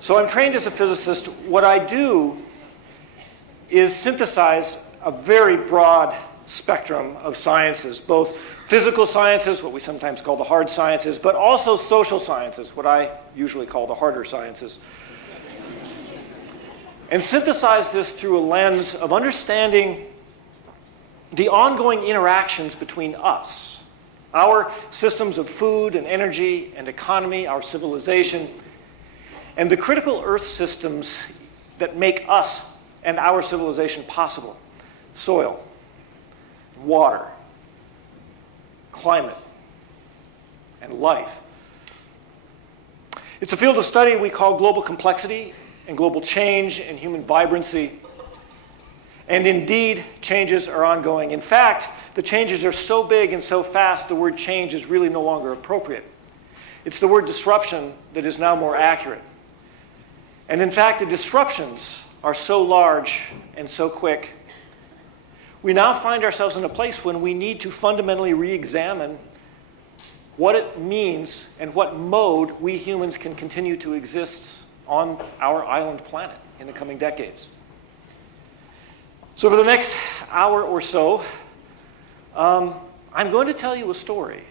So I'm trained as a physicist. What I do is synthesize a very broad spectrum of sciences, both physical sciences, what we sometimes call the hard sciences, but also social sciences, what I usually call the harder sciences. And synthesize this through a lens of understanding the ongoing interactions between us, our systems of food and energy and economy, our civilization, and the critical Earth systems that make us and our civilization possible: soil, water, climate, and life. It's a field of study we call global complexity and global change and human vibrancy. And indeed, changes are ongoing. In fact, the changes are so big and so fast, the word change is really no longer appropriate. It's the word disruption that is now more accurate. And in fact, the disruptions are so large and so quick, we now find ourselves in a place when we need to fundamentally re-examine what it means and what mode we humans can continue to exist on our island planet in the coming decades. So for the next hour or so, I'm going to tell you a story.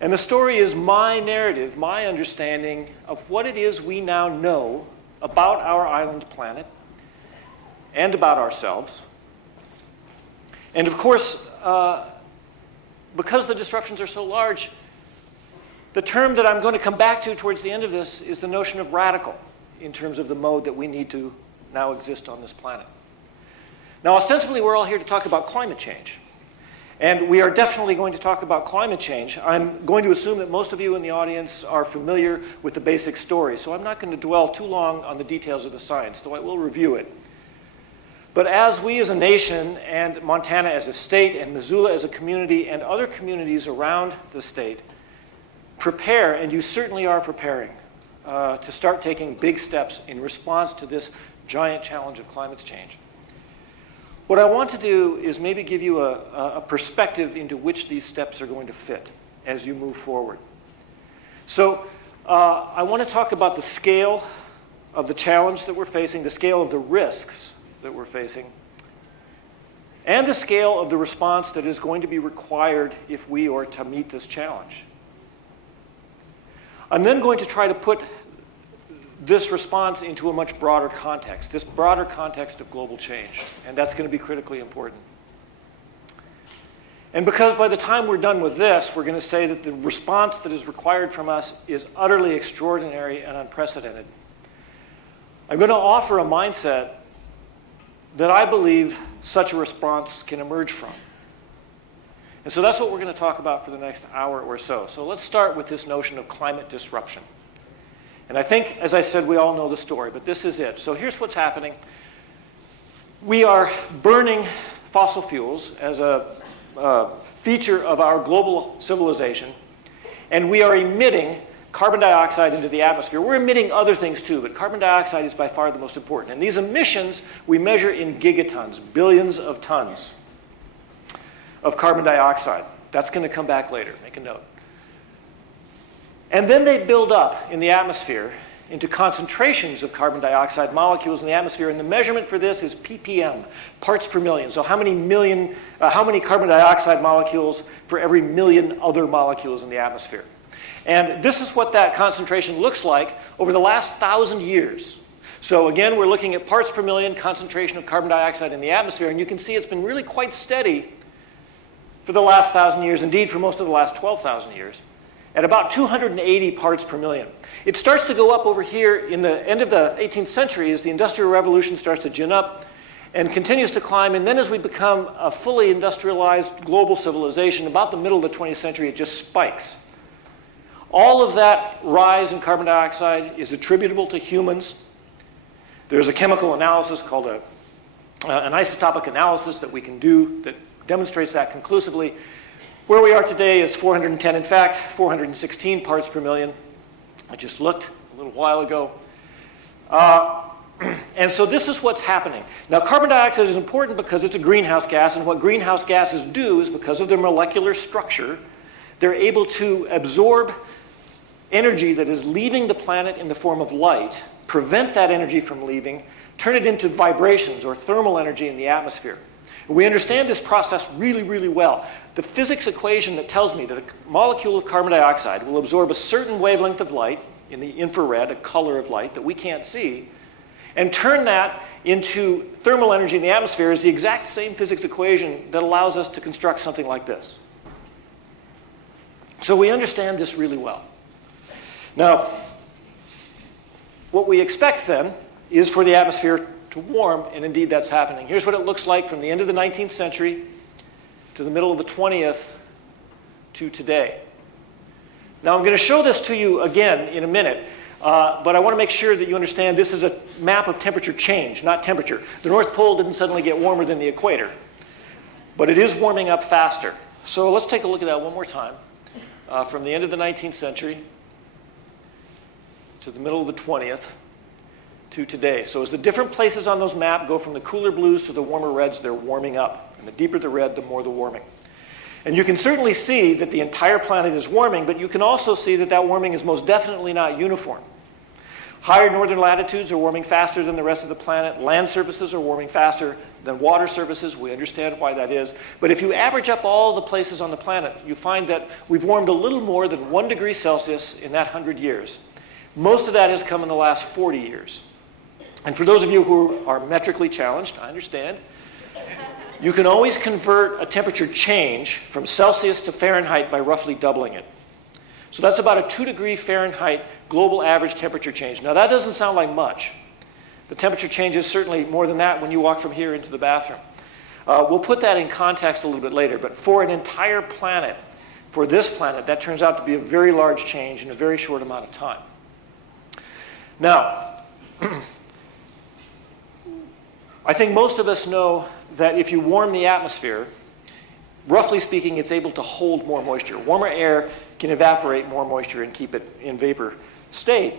And the story is my narrative, my understanding of what it is we now know about our island planet and about ourselves. And of course, because the disruptions are so large, the term that I'm going to come back to towards the end of this is the notion of radical in terms of the mode that we need to now exist on this planet. Now, ostensibly, we're all here to talk about climate change. And we are definitely going to talk about climate change. I'm going to assume that most of you in the audience are familiar with the basic story, so I'm not going to dwell too long on the details of the science, though I will review it. But as we as a nation, and Montana as a state, and Missoula as a community, and other communities around the state prepare, and you certainly are preparing, to start taking big steps in response to this giant challenge of climate change, what I want to do is maybe give you a perspective into which these steps are going to fit as you move forward. So I want to talk about the scale of the challenge that we're facing, the scale of the risks that we're facing, and the scale of the response that is going to be required if we are to meet this challenge. I'm then going to try to put this response into a much broader context, this broader context of global change, and that's going to be critically important. And because by the time we're done with this, we're going to say that the response that is required from us is utterly extraordinary and unprecedented, I'm going to offer a mindset that I believe such a response can emerge from. And so that's what we're going to talk about for the next hour or so. So let's start with this notion of climate disruption. And I think, as I said, we all know the story, but this is it. So here's what's happening. We are burning fossil fuels as a feature of our global civilization, and we are emitting carbon dioxide into the atmosphere. We're emitting other things too, but carbon dioxide is by far the most important. And these emissions we measure in gigatons, billions of tons of carbon dioxide. That's going to come back later, make a note. And then they build up in the atmosphere into concentrations of carbon dioxide molecules in the atmosphere, and the measurement for this is ppm, parts per million. So how many carbon dioxide molecules for every million other molecules in the atmosphere. And this is what that concentration looks like over the last 1,000 years. So again, we're looking at parts per million concentration of carbon dioxide in the atmosphere, and you can see it's been really quite steady for the last 1,000 years, indeed for most of the last 12,000 years, at about 280 parts per million. It starts to go up over here in the end of the 18th century as the Industrial Revolution starts to gin up and continues to climb, and then as we become a fully industrialized global civilization, about the middle of the 20th century, it just spikes. All of that rise in carbon dioxide is attributable to humans. There's a chemical analysis called an isotopic analysis that we can do that demonstrates that conclusively. Where we are today is 410, in fact, 416 parts per million. I just looked a little while ago. And so this is what's happening. Now, carbon dioxide is important because it's a greenhouse gas, and what greenhouse gases do is because of their molecular structure, they're able to absorb energy that is leaving the planet in the form of light prevent that energy from leaving, turn it into vibrations or thermal energy in the atmosphere. We understand this process really, really well. The physics equation that tells me that a molecule of carbon dioxide will absorb a certain wavelength of light in the infrared, a color of light that we can't see, and turn that into thermal energy in the atmosphere is the exact same physics equation that allows us to construct something like this. So we understand this really well. Now, what we expect then is for the atmosphere to warm, and indeed that's happening. Here's what it looks like from the end of the 19th century to the middle of the 20th to today. Now I'm going to show this to you again in a minute, but I want to make sure that you understand this is a map of temperature change, not temperature. The North Pole didn't suddenly get warmer than the equator, but it is warming up faster. So let's take a look at that one more time. From the end of the 19th century to the middle of the 20th to today. So as the different places on those maps go from the cooler blues to the warmer reds, they're warming up. And the deeper the red, the more the warming. And you can certainly see that the entire planet is warming, but you can also see that that warming is most definitely not uniform. Higher northern latitudes are warming faster than the rest of the planet. Land surfaces are warming faster than water surfaces. We understand why that is. But if you average up all the places on the planet, you find that we've warmed a little more than 1 degree Celsius in that 100 years. Most of that has come in the last 40 years. And for those of you who are metrically challenged, I understand, you can always convert a temperature change from Celsius to Fahrenheit by roughly doubling it. So that's about a 2-degree Fahrenheit global average temperature change. Now that doesn't sound like much. The temperature change is certainly more than that when you walk from here into the bathroom. We'll put that in context a little bit later, but for an entire planet, for this planet, that turns out to be a very large change in a very short amount of time. Now, I think most of us know that if you warm the atmosphere, roughly speaking, it's able to hold more moisture. Warmer air can evaporate more moisture and keep it in vapor state.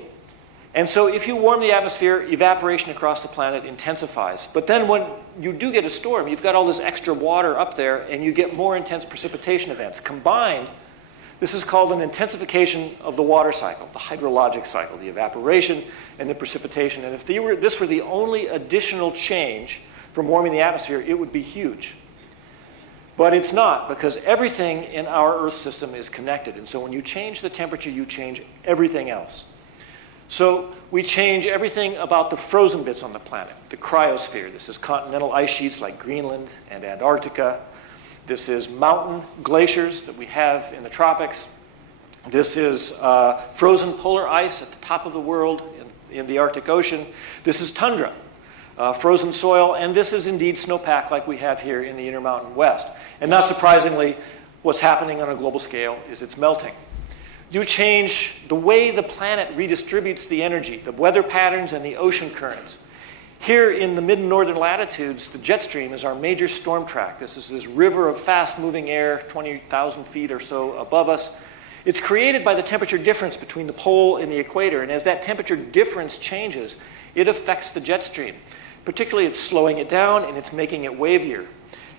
And so if you warm the atmosphere, evaporation across the planet intensifies. But then when you do get a storm, you've got all this extra water up there, and you get more intense precipitation events. Combined, this is called an intensification of the water cycle, the hydrologic cycle, the evaporation and the precipitation. And if this were the only additional change from warming the atmosphere, it would be huge. But it's not, because everything in our Earth system is connected. And so when you change the temperature, you change everything else. So we change everything about the frozen bits on the planet. The cryosphere, this is continental ice sheets like Greenland and Antarctica. This is mountain glaciers that we have in the tropics. This is frozen polar ice at the top of the world in the Arctic Ocean. This is tundra, frozen soil, and this is indeed snowpack like we have here in the Intermountain West. And not surprisingly, what's happening on a global scale is it's melting. You change the way the planet redistributes the energy, the weather patterns and the ocean currents. Here in the mid and northern latitudes, the jet stream is our major storm track. This is this river of fast-moving air, 20,000 feet or so above us. It's created by the temperature difference between the pole and the equator, and as that temperature difference changes, it affects the jet stream. Particularly, it's slowing it down and it's making it wavier.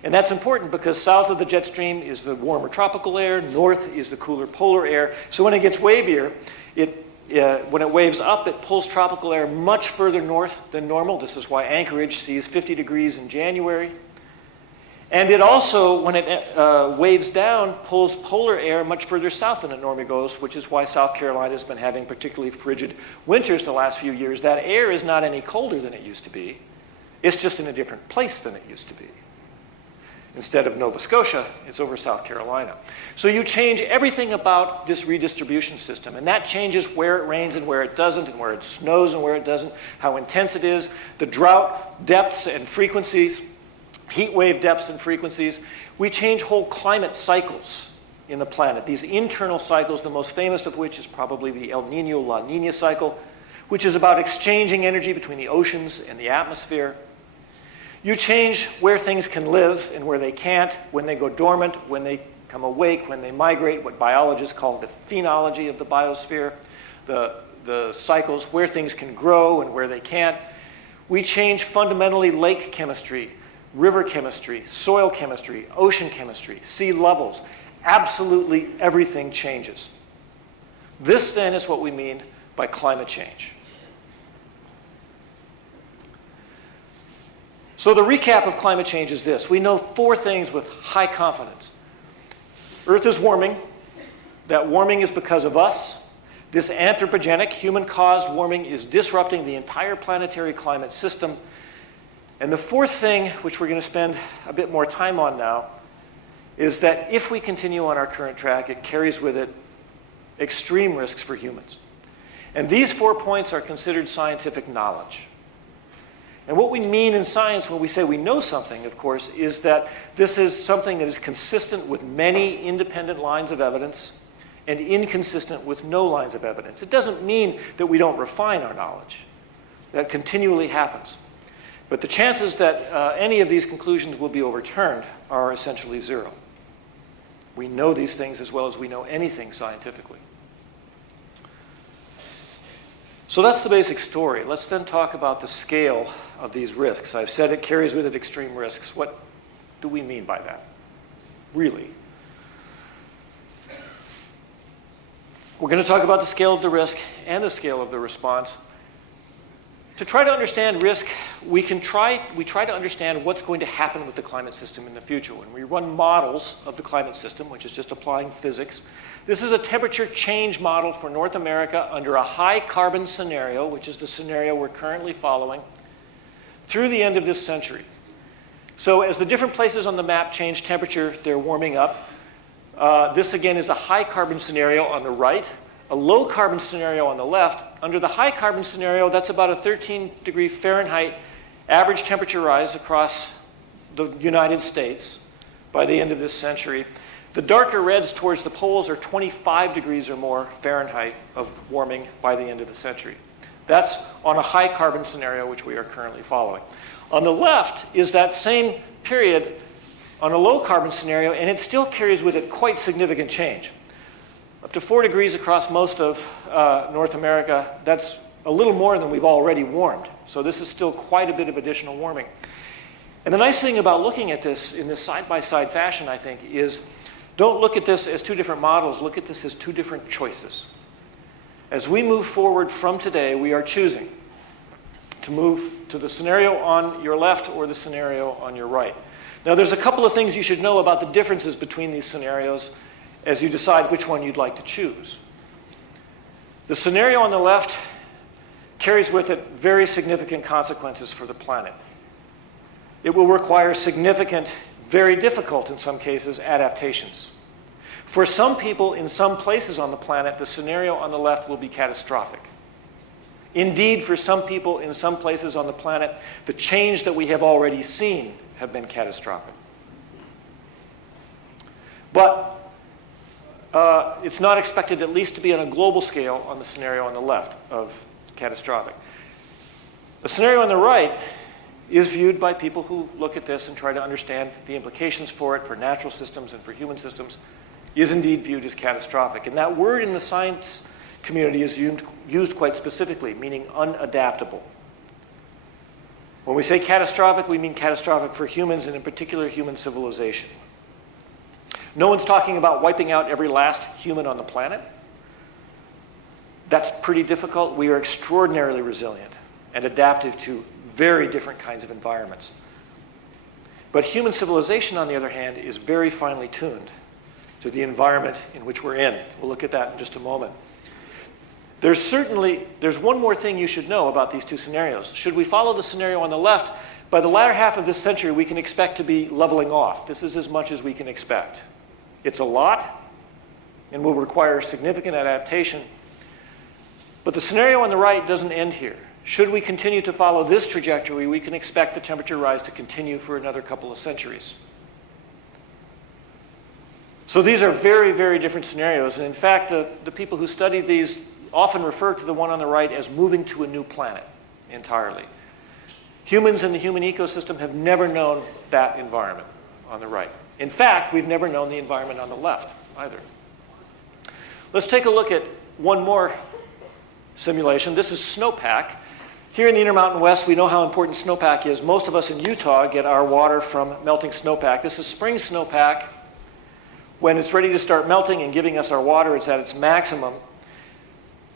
And that's important because south of the jet stream is the warmer tropical air, north is the cooler polar air. So when it gets wavier, when it waves up, it pulls tropical air much further north than normal. This is why Anchorage sees 50 degrees in January. And it also, when it waves down, pulls polar air much further south than it normally goes, which is why South Carolina has been having particularly frigid winters the last few years. That air is not any colder than it used to be. It's just in a different place than it used to be. Instead of Nova Scotia, it's over South Carolina. So you change everything about this redistribution system, and that changes where it rains and where it doesn't, and where it snows and where it doesn't, how intense it is, the drought depths and frequencies, heat wave depths and frequencies. We change whole climate cycles in the planet, these internal cycles, the most famous of which is probably the El Niño La Niña cycle, which is about exchanging energy between the oceans and the atmosphere. You change where things can live and where they can't, when they go dormant, when they come awake, when they migrate, what biologists call the phenology of the biosphere, the cycles, where things can grow and where they can't. We change fundamentally lake chemistry, river chemistry, soil chemistry, ocean chemistry, sea levels. Absolutely everything changes. This then is what we mean by climate change. So the recap of climate change is this. We know 4 things with high confidence. Earth is warming. That warming is because of us. This anthropogenic, human-caused warming is disrupting the entire planetary climate system. And the 4th thing, which we're going to spend a bit more time on now, is that if we continue on our current track, it carries with it extreme risks for humans. And these 4 points are considered scientific knowledge. And what we mean in science when we say we know something, of course, is that this is something that is consistent with many independent lines of evidence and inconsistent with no lines of evidence. It doesn't mean that we don't refine our knowledge. That continually happens. But the chances that any of these conclusions will be overturned are essentially 0. We know these things as well as we know anything scientifically. So that's the basic story. Let's then talk about the scale of these risks. I've said it carries with it extreme risks. What do we mean by that? Really? We're going to talk about the scale of the risk and the scale of the response. To try to understand risk, we try to understand what's going to happen with the climate system in the future. When we run models of the climate system, which is just applying physics, this is a temperature change model for North America under a high carbon scenario, which is the scenario we're currently following, through the end of this century. So as the different places on the map change temperature, they're warming up. This again is a high carbon scenario on the right, a low carbon scenario on the left. Under the high carbon scenario, that's about a 13-degree Fahrenheit average temperature rise across the United States by the end of this century. The darker reds towards the poles are 25 degrees or more Fahrenheit of warming by the end of the century. That's on a high carbon scenario, which we are currently following. On the left is that same period on a low carbon scenario, and it still carries with it quite significant change. Up to 4 degrees across most of North America, that's a little more than we've already warmed. So this is still quite a bit of additional warming. And the nice thing about looking at this in this side-by-side fashion, I think, is don't look at this as 2 different models, look at this as 2 different choices. As we move forward from today, we are choosing to move to the scenario on your left or the scenario on your right. Now, there's a couple of things you should know about the differences between these scenarios as you decide which one you'd like to choose. The scenario on the left carries with it very significant consequences for the planet. It will require significant, very difficult in some cases, adaptations. For some people in some places on the planet, the scenario on the left will be catastrophic. Indeed, for some people in some places on the planet, the change that we have already seen have been catastrophic. But it's not expected at least to be on a global scale on the scenario on the left of catastrophic. The scenario on the right is viewed by people who look at this and try to understand the implications for it, for natural systems and for human systems, is indeed viewed as catastrophic. And that word in the science community is used quite specifically, meaning unadaptable. When we say catastrophic, we mean catastrophic for humans and in particular human civilization. No one's talking about wiping out every last human on the planet. That's pretty difficult. We are extraordinarily resilient and adaptive to very different kinds of environments. But human civilization, on the other hand, is very finely tuned to the environment in which we're in. We'll look at that in just a moment. There's one more thing you should know about these 2 scenarios. Should we follow the scenario on the left, by the latter half of this century, we can expect to be leveling off. This is as much as we can expect. It's a lot and will require significant adaptation. But the scenario on the right doesn't end here. Should we continue to follow this trajectory, we can expect the temperature rise to continue for another couple of centuries. So these are very, very different scenarios. And in fact, the people who study these often refer to the one on the right as moving to a new planet entirely. Humans and the human ecosystem have never known that environment on the right. In fact, we've never known the environment on the left either. Let's take a look at one more simulation. This is snowpack. Here in the Intermountain West, we know how important snowpack is. Most of us in Utah get our water from melting snowpack. This is spring snowpack. When it's ready to start melting and giving us our water, it's at its maximum.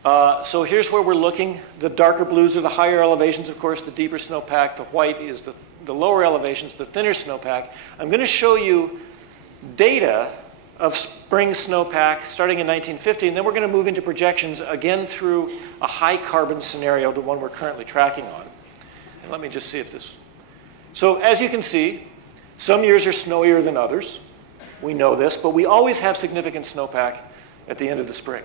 So here's where we're looking. The darker blues are the higher elevations, of course, the deeper snowpack. The white is the lower elevations, the thinner snowpack. I'm going to show you data of spring snowpack starting in 1950, and then we're going to move into projections again through a high carbon scenario, the one we're currently tracking on. And let me just see if this... So as you can see, some years are snowier than others. We know this, but we always have significant snowpack at the end of the spring.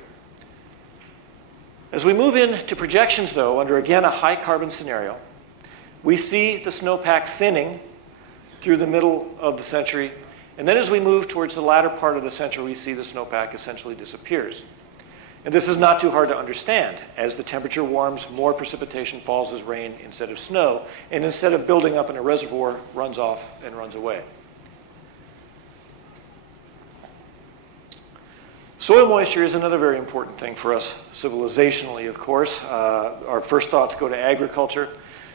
As we move into projections, though, under again a high carbon scenario, we see the snowpack thinning through the middle of the century. And then as we move towards the latter part of the century, we see the snowpack essentially disappears. And this is not too hard to understand. As the temperature warms, more precipitation falls as rain instead of snow, and instead of building up in a reservoir, runs off and runs away. Soil moisture is another very important thing for us civilizationally, of course. Our first thoughts go to agriculture.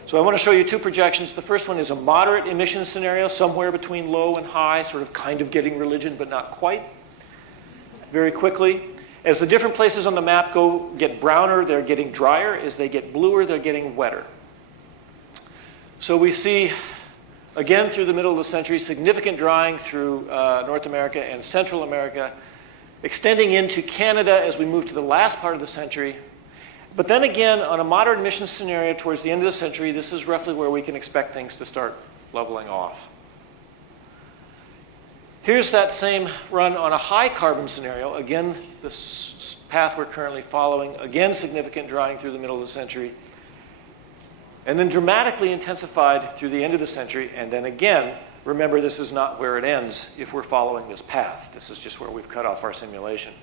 So I want to show you two projections. The first one is a moderate emission scenario, somewhere between low and high, sort of kind of getting religion, but not quite. Very quickly, as the different places on the map get browner, they're getting drier. As they get bluer, they're getting wetter. So we see, again through the middle of the century, significant drying through North America and Central America, extending into Canada as we move to the last part of the century. But then again, on a moderate emissions scenario towards the end of the century, this is roughly where we can expect things to start leveling off. Here's that same run on a high carbon scenario. Again, this path we're currently following. Again, significant drying through the middle of the century. And then dramatically intensified through the end of the century. And then again, remember, this is not where it ends if we're following this path. This is just where we've cut off our simulation.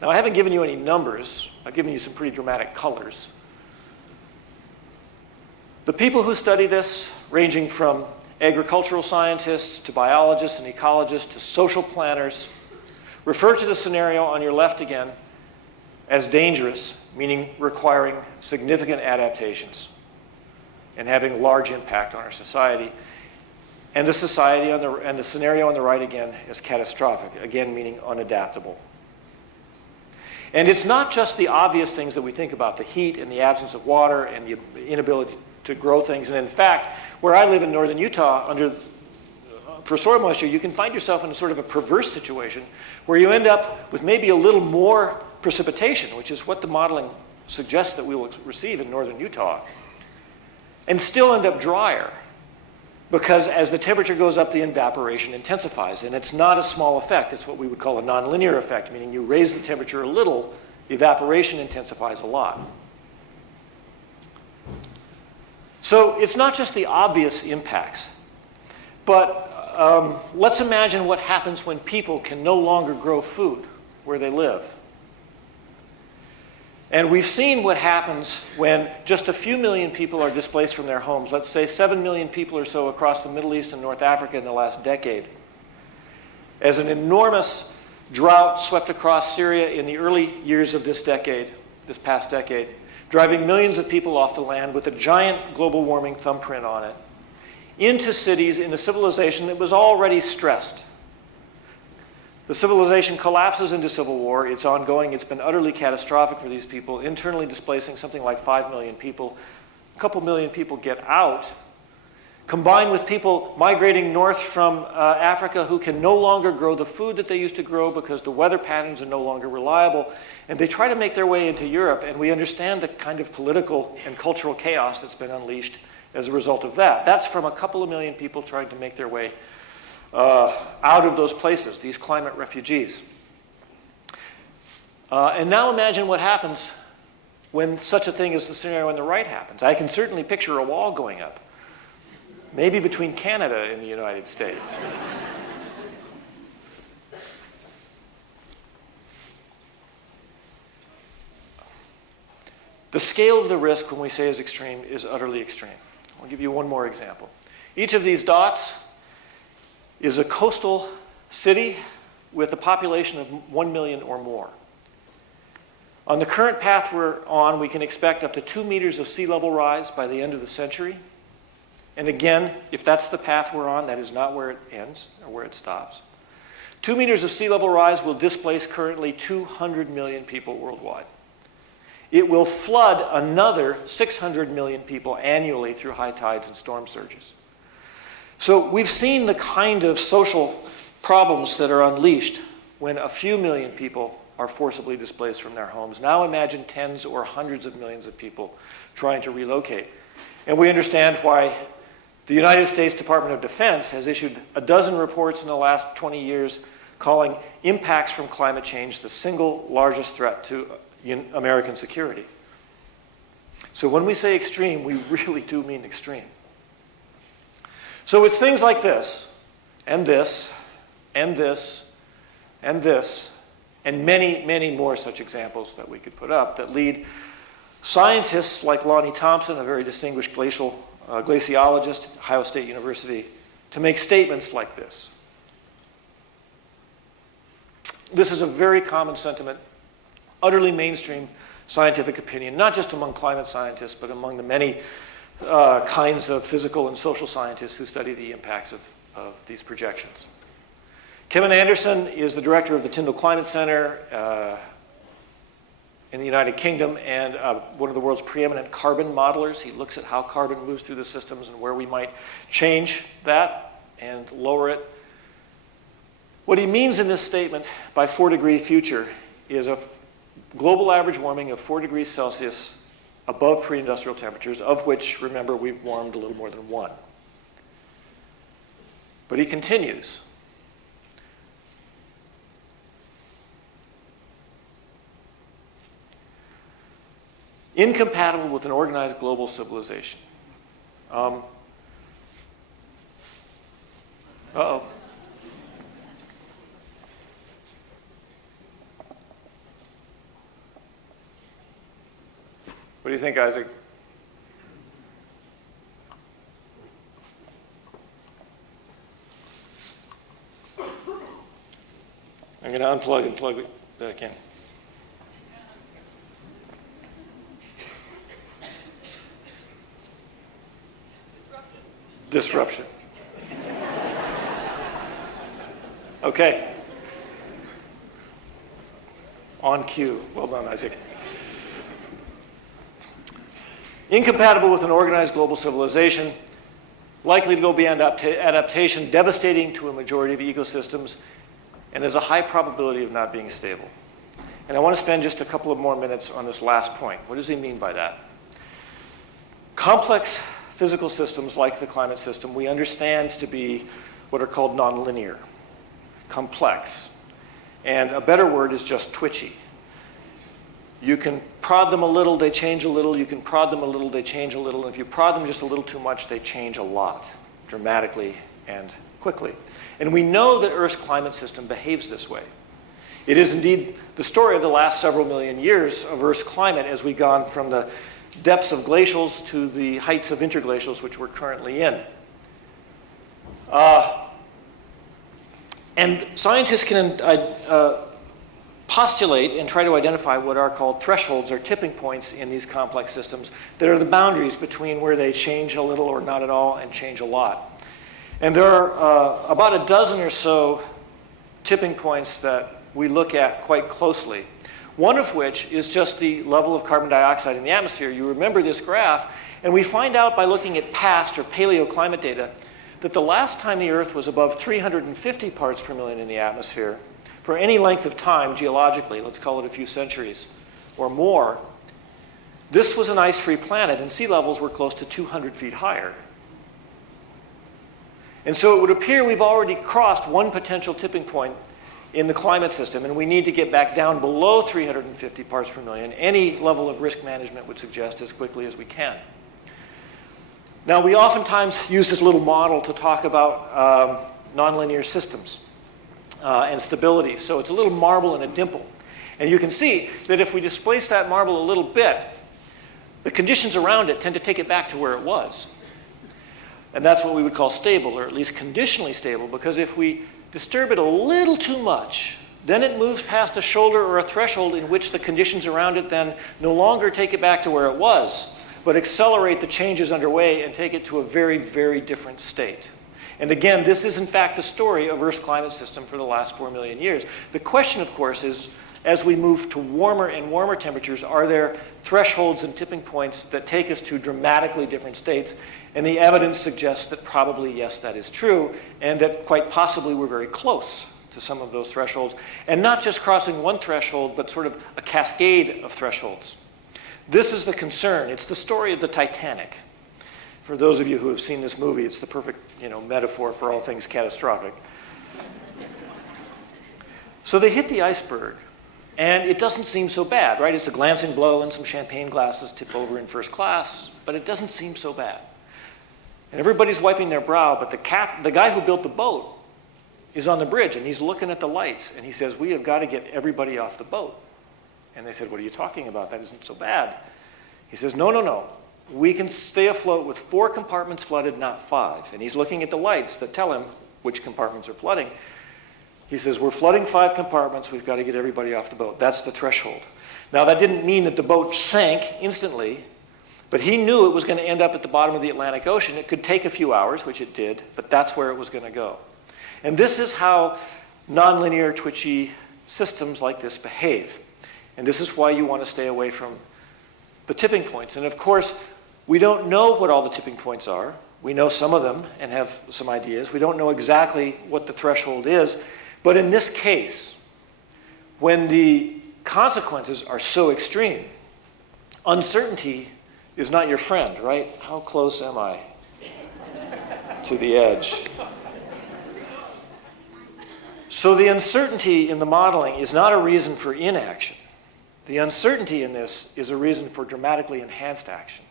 Now, I haven't given you any numbers. I've given you some pretty dramatic colors. The people who study this, ranging from agricultural scientists to biologists and ecologists to social planners, refer to the scenario on your left again as dangerous, meaning requiring significant adaptations and having large impact on our society. And the scenario on the right again is catastrophic, again meaning unadaptable. And it's not just the obvious things that we think about, the heat and the absence of water and the inability to grow things. And in fact, where I live in northern Utah, for soil moisture, you can find yourself in a sort of a perverse situation where you end up with maybe a little more precipitation, which is what the modeling suggests that we will receive in northern Utah, and still end up drier. Because as the temperature goes up, the evaporation intensifies. And it's not a small effect. It's what we would call a nonlinear effect, meaning you raise the temperature a little, the evaporation intensifies a lot. So it's not just the obvious impacts. But let's imagine what happens when people can no longer grow food where they live. And we've seen what happens when just a few million people are displaced from their homes. Let's say 7 million people or so across the Middle East and North Africa in the last decade. As an enormous drought swept across Syria in the early years of this past decade, driving millions of people off the land with a giant global warming thumbprint on it, into cities in a civilization that was already stressed. The civilization collapses into civil war. It's ongoing. It's been utterly catastrophic for these people, internally displacing something like 5 million people. A couple million people get out, combined with people migrating north from Africa who can no longer grow the food that they used to grow because the weather patterns are no longer reliable. And they try to make their way into Europe, and we understand the kind of political and cultural chaos that's been unleashed as a result of that. That's from a couple of million people trying to make their way out of those places, these climate refugees. And now imagine what happens when such a thing as the scenario on the right happens. I can certainly picture a wall going up, maybe between Canada and the United States. The scale of the risk when we say is extreme is utterly extreme. I'll give you one more example. Each of these dots is a coastal city with a population of 1 million or more. On the current path we're on, we can expect up to 2 meters of sea level rise by the end of the century. And again, if that's the path we're on, that is not where it ends or where it stops. 2 meters of sea level rise will displace currently 200 million people worldwide. it will flood another 600 million people annually through high tides and storm surges. So we've seen the kind of social problems that are unleashed when a few million people are forcibly displaced from their homes. Now imagine tens or hundreds of millions of people trying to relocate. And we understand why the United States Department of Defense has issued a dozen reports in the last 20 years calling impacts from climate change the single largest threat to American security. So when we say extreme, we really do mean extreme. So it's things like this, and this, and this, and this, and many, many more such examples that we could put up that lead scientists like Lonnie Thompson, a very distinguished glaciologist at Ohio State University, to make statements like this. This is a very common sentiment, utterly mainstream scientific opinion, not just among climate scientists, but among the many kinds of physical and social scientists who study the impacts of these projections. Kevin Anderson is the director of the Tyndall Climate Center in the United Kingdom and one of the world's preeminent carbon modelers. He looks at how carbon moves through the systems and where we might change that and lower it. What he means in this statement by 4-degree future is a global average warming of 4 degrees Celsius above pre-industrial temperatures, of which, remember, we've warmed a little more than 1. But he continues. Incompatible with an organized global civilization. Uh-oh. What do you think, Isaac? I'm going to unplug and plug it back in. Disruption. Okay. On cue. Well done, Isaac. Incompatible with an organized global civilization, likely to go beyond adaptation, devastating to a majority of ecosystems, and has a high probability of not being stable. And I want to spend just a couple of more minutes on this last point. What does he mean by that? Complex physical systems like the climate system we understand to be what are called nonlinear, complex. And a better word is just twitchy. You can prod them a little, they change a little. You can prod them a little, they change a little. And if you prod them just a little too much, they change a lot, dramatically and quickly. And we know that Earth's climate system behaves this way. It is indeed the story of the last several million years of Earth's climate as we've gone from the depths of glacials to the heights of interglacials, which we're currently in. And scientists can postulate and try to identify what are called thresholds or tipping points in these complex systems that are the boundaries between where they change a little or not at all and change a lot. And there are about a dozen or so tipping points that we look at quite closely. One of which is just the level of carbon dioxide in the atmosphere. You remember this graph, and we find out by looking at past or paleoclimate data that the last time the Earth was above 350 parts per million in the atmosphere, for any length of time geologically, let's call it a few centuries or more, this was an ice-free planet and sea levels were close to 200 feet higher. And so it would appear we've already crossed one potential tipping point in the climate system, and we need to get back down below 350 parts per million. Any level of risk management would suggest as quickly as we can. Now, we oftentimes use this little model to talk about nonlinear systems and stability. So it's a little marble in a dimple. And you can see that if we displace that marble a little bit, the conditions around it tend to take it back to where it was. And that's what we would call stable, or at least conditionally stable, because if we disturb it a little too much, then it moves past a shoulder or a threshold in which the conditions around it then no longer take it back to where it was, but accelerate the changes underway and take it to a very, very different state. And again, this is in fact the story of Earth's climate system for the last 4 million years. The question, of course, is as we move to warmer and warmer temperatures, are there thresholds and tipping points that take us to dramatically different states? And the evidence suggests that probably, yes, that is true, and that quite possibly we're very close to some of those thresholds. And not just crossing one threshold, but sort of a cascade of thresholds. This is the concern. It's the story of the Titanic. For those of you who have seen this movie, it's the perfect, metaphor for all things catastrophic. So they hit the iceberg, and it doesn't seem so bad, right? It's a glancing blow and some champagne glasses tip over in first class, but it doesn't seem so bad. And everybody's wiping their brow, but the guy who built the boat is on the bridge, and he's looking at the lights, and he says, "We have got to get everybody off the boat." And they said, "What are you talking about? That isn't so bad." He says, No. We can stay afloat with 4 compartments flooded, not 5. And he's looking at the lights that tell him which compartments are flooding. He says, "We're flooding 5 compartments. We've got to get everybody off the boat." That's the threshold. Now, that didn't mean that the boat sank instantly, but he knew it was going to end up at the bottom of the Atlantic Ocean. It could take a few hours, which it did, but that's where it was going to go. And this is how nonlinear, twitchy systems like this behave. And this is why you want to stay away from the tipping points. And of course, we don't know what all the tipping points are. We know some of them and have some ideas. We don't know exactly what the threshold is. But in this case, when the consequences are so extreme, uncertainty is not your friend, right? How close am I to the edge? So the uncertainty in the modeling is not a reason for inaction. The uncertainty in this is a reason for dramatically enhanced action,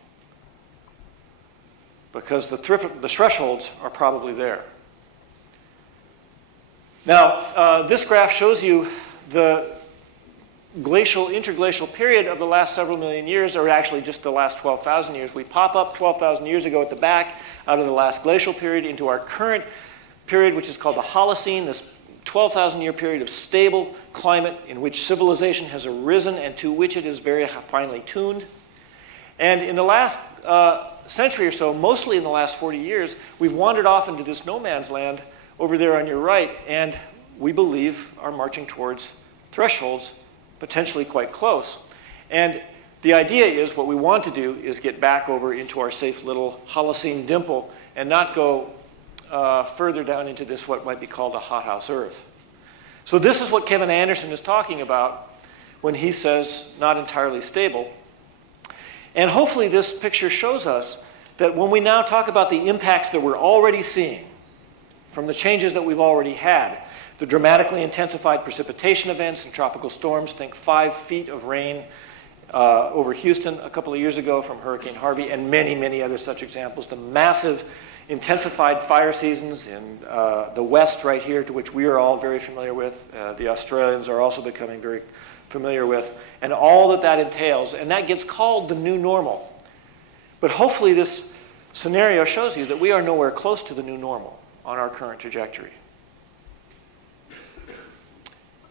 because the thresholds are probably there. Now, this graph shows you the interglacial period of the last several million years, or actually just the last 12,000 years. We pop up 12,000 years ago at the back out of the last glacial period into our current period, which is called the Holocene, this 12,000-year period of stable climate in which civilization has arisen and to which it is very finely tuned. And in the last century or so, mostly in the last 40 years, we've wandered off into this no man's land over there on your right, and we believe are marching towards thresholds potentially quite close. And the idea is what we want to do is get back over into our safe little Holocene dimple and not go further down into this what might be called a hothouse Earth. So this is what Kevin Anderson is talking about when he says not entirely stable. And hopefully this picture shows us that when we now talk about the impacts that we're already seeing from the changes that we've already had, the dramatically intensified precipitation events and tropical storms, think 5 feet of rain over Houston a couple of years ago from Hurricane Harvey, and many, many other such examples, the massive intensified fire seasons in the West right here, to which we are all very familiar with. The Australians are also becoming very familiar with, and all that that entails. And that gets called the new normal. But hopefully this scenario shows you that we are nowhere close to the new normal on our current trajectory.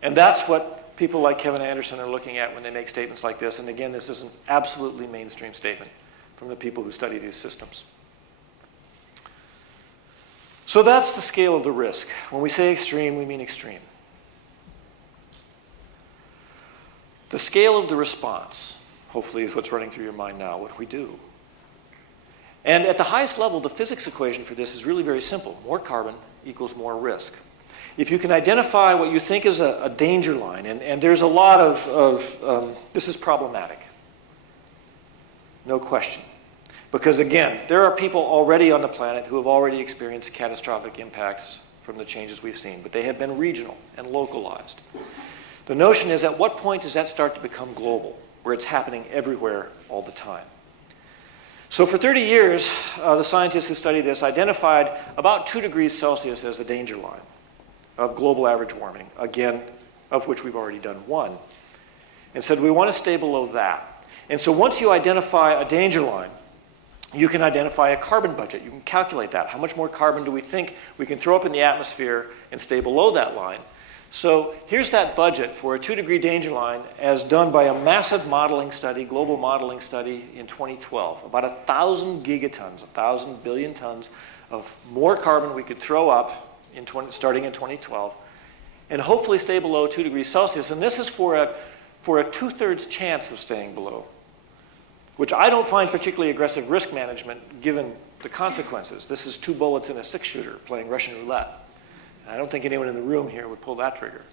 And that's what people like Kevin Anderson are looking at when they make statements like this. And again, this is an absolutely mainstream statement from the people who study these systems. So that's the scale of the risk. When we say extreme, we mean extreme. The scale of the response, hopefully, is what's running through your mind now. What do we do? And at the highest level, the physics equation for this is really very simple. More carbon equals more risk. If you can identify what you think is a danger line, and there's a lot of this is problematic. No question. Because again, there are people already on the planet who have already experienced catastrophic impacts from the changes we've seen, but they have been regional and localized. The notion is, at what point does that start to become global, where it's happening everywhere all the time? So for 30 years, the scientists who studied this identified about 2 degrees Celsius as a danger line of global average warming, again, of which we've already done 1, and said we want to stay below that. And so once you identify a danger line, you can identify a carbon budget. You can calculate that. How much more carbon do we think we can throw up in the atmosphere and stay below that line? So here's that budget for a 2-degree danger line as done by a massive modeling study, global modeling study in 2012. About 1,000 gigatons, 1,000 billion tons of more carbon we could throw up starting in 2012. and hopefully stay below 2 degrees Celsius. And this is for a 2/3 chance of staying below, which I don't find particularly aggressive risk management given the consequences. This is 2 bullets in a 6-shooter playing Russian roulette. And I don't think anyone in the room here would pull that trigger.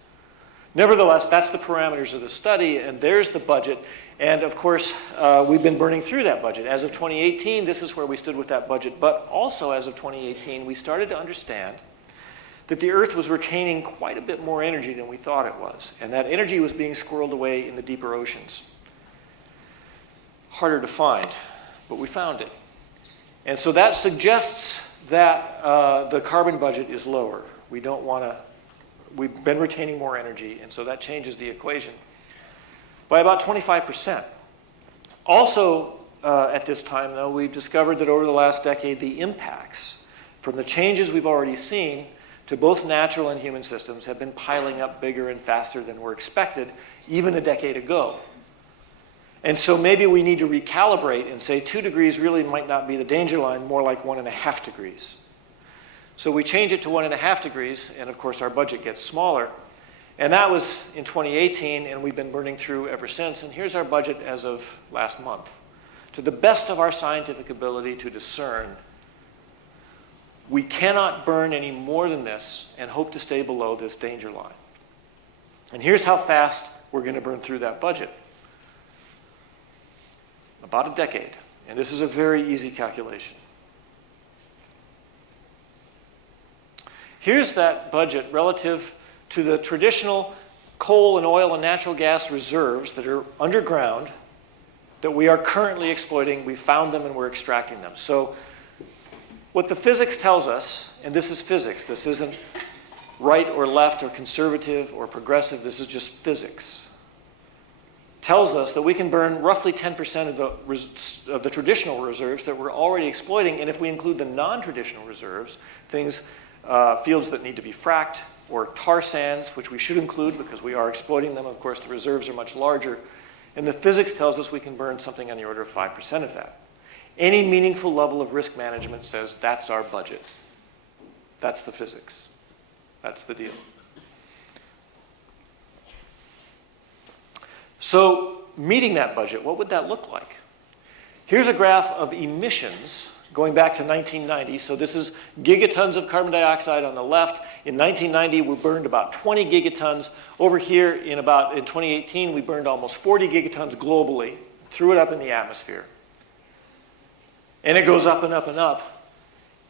Nevertheless, that's the parameters of the study, and there's the budget. And of course, we've been burning through that budget. As of 2018, this is where we stood with that budget. But also as of 2018, we started to understand that the Earth was retaining quite a bit more energy than we thought it was. And that energy was being squirreled away in the deeper oceans. Harder to find, but we found it. And so that suggests that the carbon budget is lower. We don't want to, we've been retaining more energy, and so that changes the equation by about 25%. Also, at this time, though, we've discovered that over the last decade, the impacts from the changes we've already seen to both natural and human systems have been piling up bigger and faster than were expected even a decade ago. And so maybe we need to recalibrate and say 2 degrees really might not be the danger line, more like 1.5 degrees. So we change it to 1.5 degrees, and of course our budget gets smaller. And that was in 2018, and we've been burning through ever since. And here's our budget as of last month. To the best of our scientific ability to discern, we cannot burn any more than this and hope to stay below this danger line. And here's how fast we're going to burn through that budget. About a decade. And this is a very easy calculation. Here's that budget relative to the traditional coal and oil and natural gas reserves that are underground that we are currently exploiting. We found them and we're extracting them. So what the physics tells us, and this is physics, this isn't right or left or conservative or progressive, this is just physics, tells us that we can burn roughly 10% of the traditional reserves that we're already exploiting. And if we include the non-traditional reserves, things, fields that need to be fracked, or tar sands, which we should include because we are exploiting them. Of course, the reserves are much larger. And the physics tells us we can burn something on the order of 5% of that. Any meaningful level of risk management says that's our budget. That's the physics. That's the deal. So meeting that budget, what would that look like? Here's a graph of emissions going back to 1990. So this is gigatons of carbon dioxide on the left. In 1990, we burned about 20 gigatons. Over here in 2018, we burned almost 40 gigatons globally, threw it up in the atmosphere. And it goes up and up and up.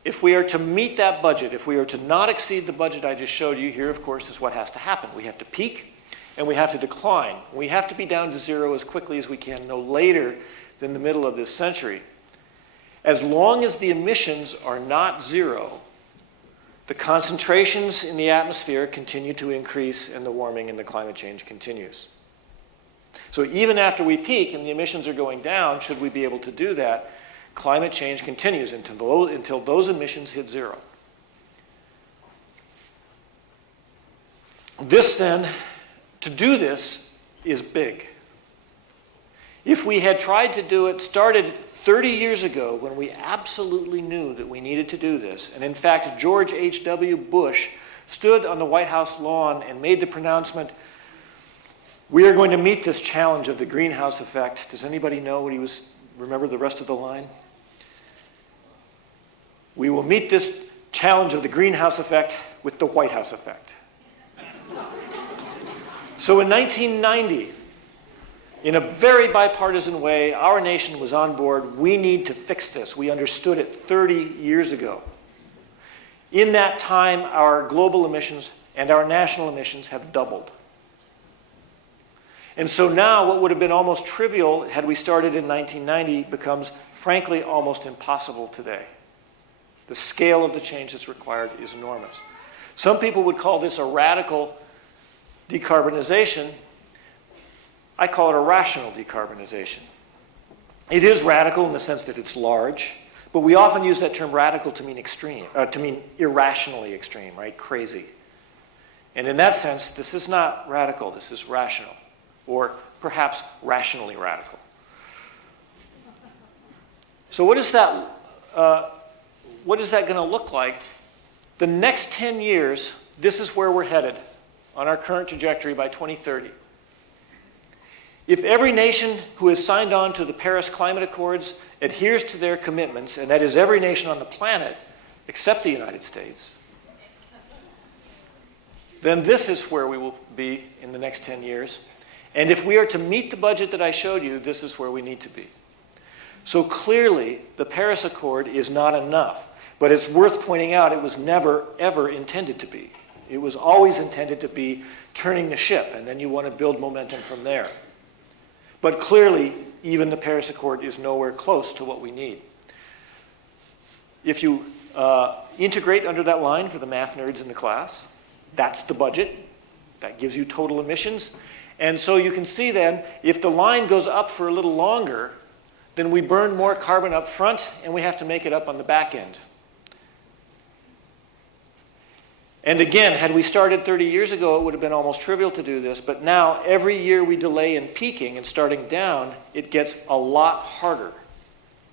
If we are to meet that budget, if we are to not exceed the budget I just showed you, here, of course, is what has to happen. We have to peak and we have to decline. We have to be down to zero as quickly as we can, no later than the middle of this century. As long as the emissions are not zero, the concentrations in the atmosphere continue to increase and the warming and the climate change continues. So even after we peak and the emissions are going down, should we be able to do that, climate change continues until those emissions hit zero. This then, to do this, is big. If we had tried to do it, started 30 years ago when we absolutely knew that we needed to do this, and in fact, George H.W. Bush stood on the White House lawn and made the pronouncement, we are going to meet this challenge of the greenhouse effect. Does anybody know what he was, remember the rest of the line? We will meet this challenge of the greenhouse effect with the White House effect. So in 1990, in a very bipartisan way, our nation was on board. We need to fix this. We understood it 30 years ago. In that time, our global emissions and our national emissions have doubled. And so now what would have been almost trivial had we started in 1990 becomes, frankly, almost impossible today. The scale of the change that's required is enormous. Some people would call this a radical decarbonization. I call it a rational decarbonization. It is radical in the sense that it's large, but we often use that term radical to mean extreme, to mean irrationally extreme, right? Crazy. And in that sense, this is not radical, this is rational, or perhaps rationally radical. So what is that going to look like? The next 10 years, this is where we're headed. on our current trajectory by 2030. If every nation who has signed on to the Paris Climate Accords adheres to their commitments, and that is every nation on the planet except the United States, then this is where we will be in the next 10 years. And if we are to meet the budget that I showed you, this is where we need to be. So clearly, the Paris Accord is not enough. But it's worth pointing out it was never, ever intended to be. It was always intended to be turning the ship, and then you want to build momentum from there. But clearly, even the Paris Accord is nowhere close to what we need. If you integrate under that line for the math nerds in the class, that's the budget. That gives you total emissions. And so you can see then, if the line goes up for a little longer, then we burn more carbon up front, and we have to make it up on the back end. And again, had we started 30 years ago, it would have been almost trivial to do this. But now, every year we delay in peaking and starting down, it gets a lot harder.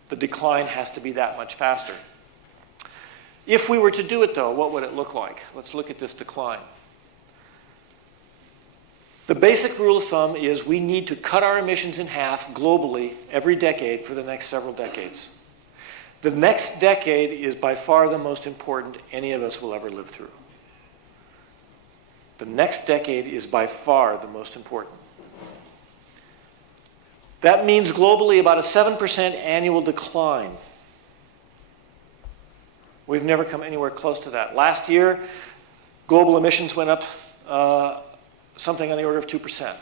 The decline has to be that much faster. If we were to do it, though, what would it look like? Let's look at this decline. The basic rule of thumb is we need to cut our emissions in half globally every decade for the next several decades. The next decade is by far the most important any of us will ever live through. The next decade is by far the most important. That means globally about a 7% annual decline. We've never come anywhere close to that. Last year, global emissions went up something on the order of 2%,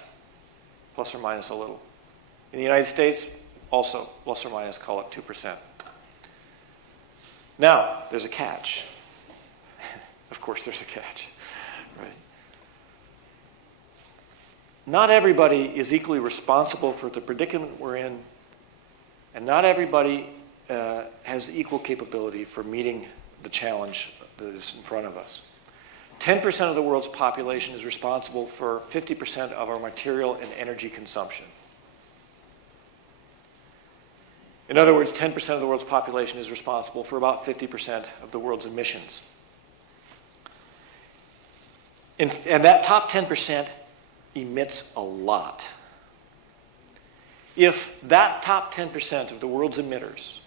plus or minus a little. In the United States, also, plus or minus, call it 2%. Now, there's a catch. Of course there's a catch, right? Not everybody is equally responsible for the predicament we're in, and not everybody has equal capability for meeting the challenge that is in front of us. 10% of the world's population is responsible for 50% of our material and energy consumption. In other words, 10% of the world's population is responsible for about 50% of the world's emissions. And that top 10% emits a lot. If that top 10% of the world's emitters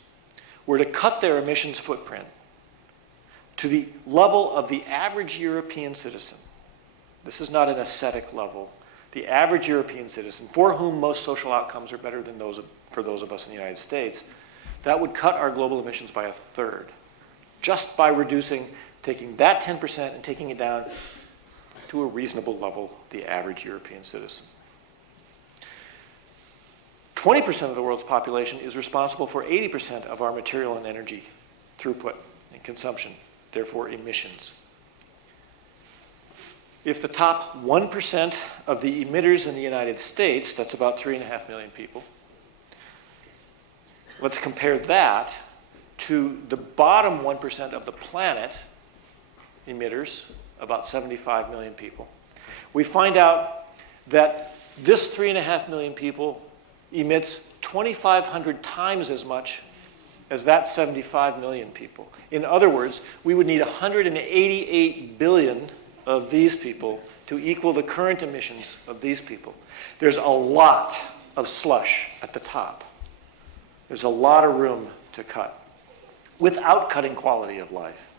were to cut their emissions footprint to the level of the average European citizen, this is not an ascetic level, the average European citizen, for whom most social outcomes are better than for those of us in the United States, that would cut our global emissions by a third, just by taking that 10% and taking it down to a reasonable level, the average European citizen. 20% of the world's population is responsible for 80% of our material and energy throughput and consumption, therefore emissions. If the top 1% of the emitters in the United States, that's about 3.5 million people, let's compare that to the bottom 1% of the planet emitters, about 75 million people. We find out that this 3.5 million people emits 2,500 times as much as that 75 million people. In other words, we would need 188 billion of these people to equal the current emissions of these people. There's a lot of slush at the top. There's a lot of room to cut without cutting quality of life.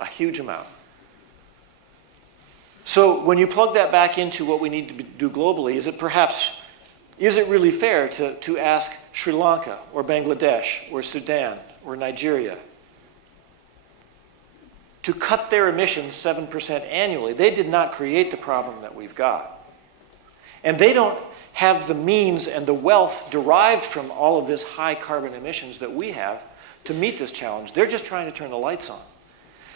A huge amount. So when you plug that back into what we need to do globally, is it really fair to ask Sri Lanka or Bangladesh or Sudan or Nigeria to cut their emissions 7% annually? They did not create the problem that we've got. And they don't have the means and the wealth derived from all of this high carbon emissions that we have to meet this challenge. They're just trying to turn the lights on.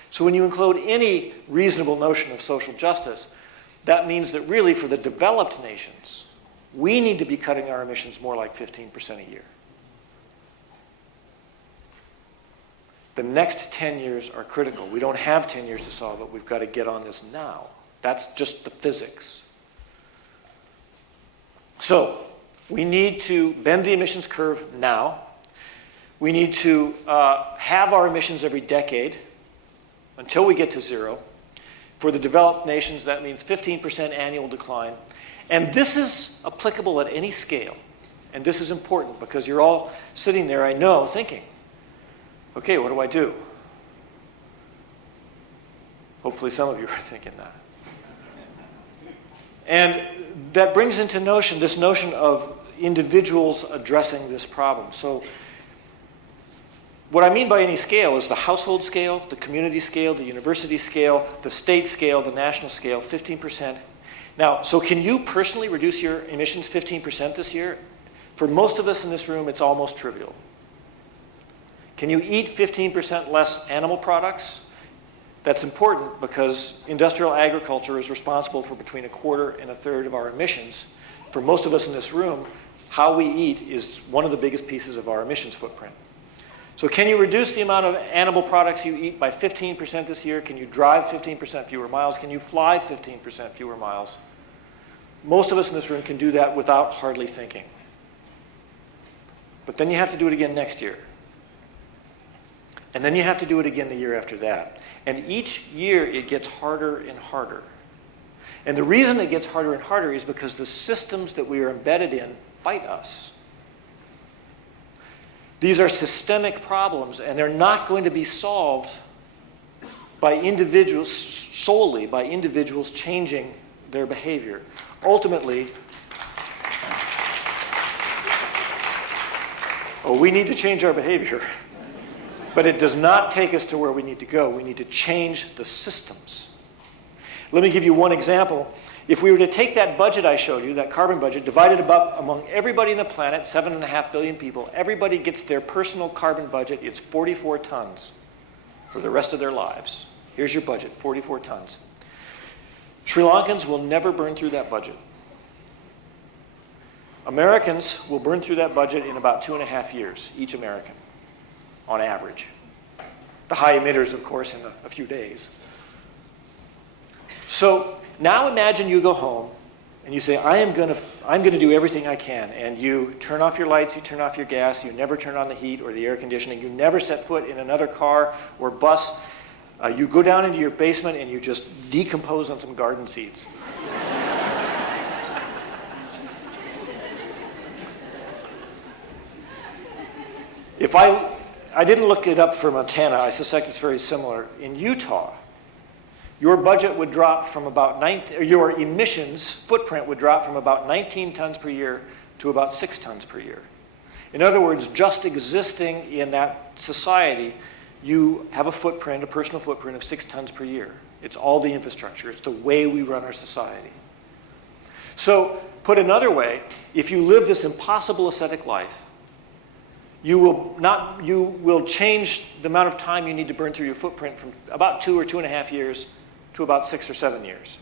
So when you include any reasonable notion of social justice, that means that really for the developed nations, we need to be cutting our emissions more like 15% a year. The next 10 years are critical. We don't have 10 years to solve it. We've got to get on this now. That's just the physics. So we need to bend the emissions curve now. We need to have our emissions every decade until we get to zero. For the developed nations, that means 15% annual decline. And this is applicable at any scale. And this is important because you're all sitting there, I know, thinking, okay, what do I do? Hopefully some of you are thinking that. And that brings into this notion of individuals addressing this problem. So what I mean by any scale is the household scale, the community scale, the university scale, the state scale, the national scale, 15%. Now, so can you personally reduce your emissions 15% this year? For most of us in this room, it's almost trivial. Can you eat 15% less animal products? That's important because industrial agriculture is responsible for between 1/4 and 1/3 of our emissions. For most of us in this room, how we eat is one of the biggest pieces of our emissions footprint. So can you reduce the amount of animal products you eat by 15% this year? Can you drive 15% fewer miles? Can you fly 15% fewer miles? Most of us in this room can do that without hardly thinking. But then you have to do it again next year. And then you have to do it again the year after that. And each year it gets harder and harder. And the reason it gets harder and harder is because the systems that we are embedded in fight us. These are systemic problems, and they're not going to be solved by individuals, solely by individuals changing their behavior. Ultimately, we need to change our behavior, but it does not take us to where we need to go. We need to change the systems. Let me give you one example. If we were to take that budget I showed you, that carbon budget, divided about among everybody on the planet, 7.5 billion people, everybody gets their personal carbon budget. It's 44 tons for the rest of their lives. Here's your budget, 44 tons. Sri Lankans will never burn through that budget. Americans will burn through that budget in about 2.5 years, each American, on average. The high emitters, of course, in a few days. So now imagine you go home and you say, I'm going to do everything I can. And you turn off your lights, you turn off your gas, you never turn on the heat or the air conditioning, you never set foot in another car or bus. You go down into your basement and you just decompose on some garden seeds. If I didn't look it up for Montana, I suspect it's very similar. In Utah, your budget would drop from about your emissions footprint would drop from about 19 tons per year to about 6 tons per year. In other words, just existing in that society, you have a footprint, a personal footprint of 6 tons per year. It's all the infrastructure. It's the way we run our society. So, put another way, if you live this impossible ascetic life, you will change the amount of time you need to burn through your footprint from about 2 or 2.5 years to about 6 or 7 years.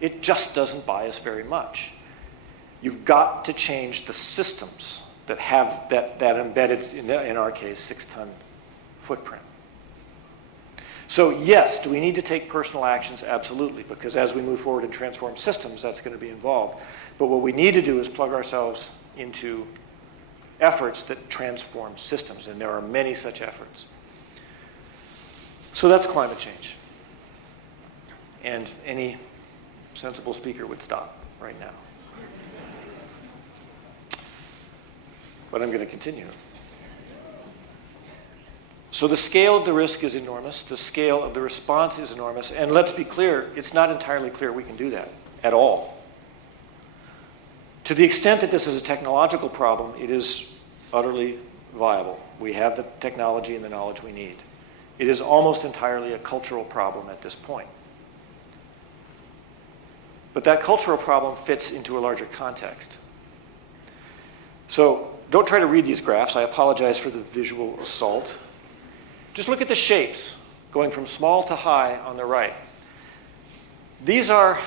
It just doesn't buy us very much. You've got to change the systems that have that embedded, in our case, 6-ton footprint. So yes, do we need to take personal actions? Absolutely, because as we move forward and transform systems, that's going to be involved. But what we need to do is plug ourselves into efforts that transform systems, and there are many such efforts. So that's climate change. And any sensible speaker would stop right now. But I'm going to continue. So the scale of the risk is enormous. The scale of the response is enormous. And let's be clear, it's not entirely clear we can do that at all. To the extent that this is a technological problem, it is utterly viable. We have the technology and the knowledge we need. It is almost entirely a cultural problem at this point. But that cultural problem fits into a larger context. So don't try to read these graphs. I apologize for the visual assault. Just look at the shapes going from small to high on the right. These are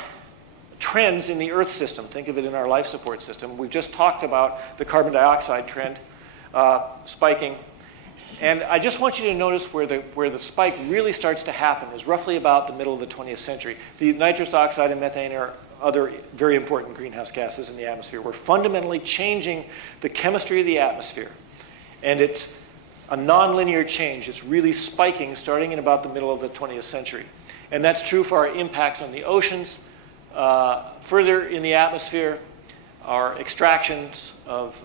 trends in the Earth system. Think of it in our life support system. We've just talked about the carbon dioxide trend spiking. And I just want you to notice where the spike really starts to happen is roughly about the middle of the 20th century. The nitrous oxide and methane are other very important greenhouse gases in the atmosphere. We're fundamentally changing the chemistry of the atmosphere. And it's a nonlinear change. It's really spiking starting in about the middle of the 20th century. And that's true for our impacts on the oceans. Further in the atmosphere, our extractions of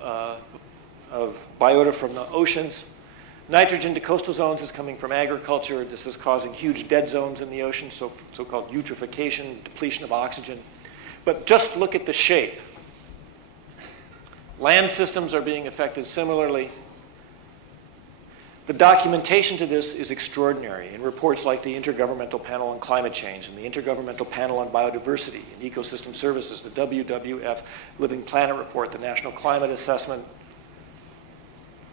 biota from the oceans. Nitrogen to coastal zones is coming from agriculture. This is causing huge dead zones in the ocean, so-called eutrophication, depletion of oxygen. But just look at the shape. Land systems are being affected similarly. The documentation to this is extraordinary in reports like the Intergovernmental Panel on Climate Change and the Intergovernmental Panel on Biodiversity and Ecosystem Services, the WWF Living Planet Report, the National Climate Assessment,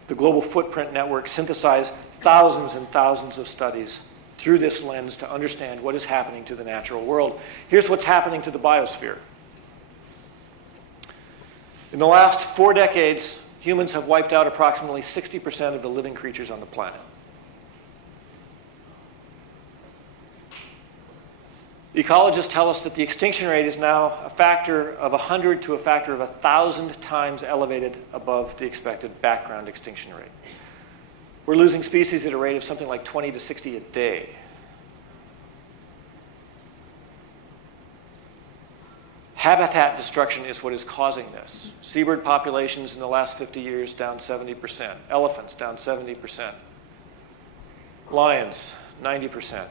the Global Footprint Network synthesize thousands and thousands of studies through this lens to understand what is happening to the natural world. Here's what's happening to the biosphere. In the last 4 decades, humans have wiped out approximately 60% of the living creatures on the planet. Ecologists tell us that the extinction rate is now a factor of 100 to a factor of 1,000 times elevated above the expected background extinction rate. We're losing species at a rate of something like 20 to 60 a day. Habitat destruction is what is causing this. Seabird populations in the last 50 years down 70%. Elephants down 70%. Lions, 90%.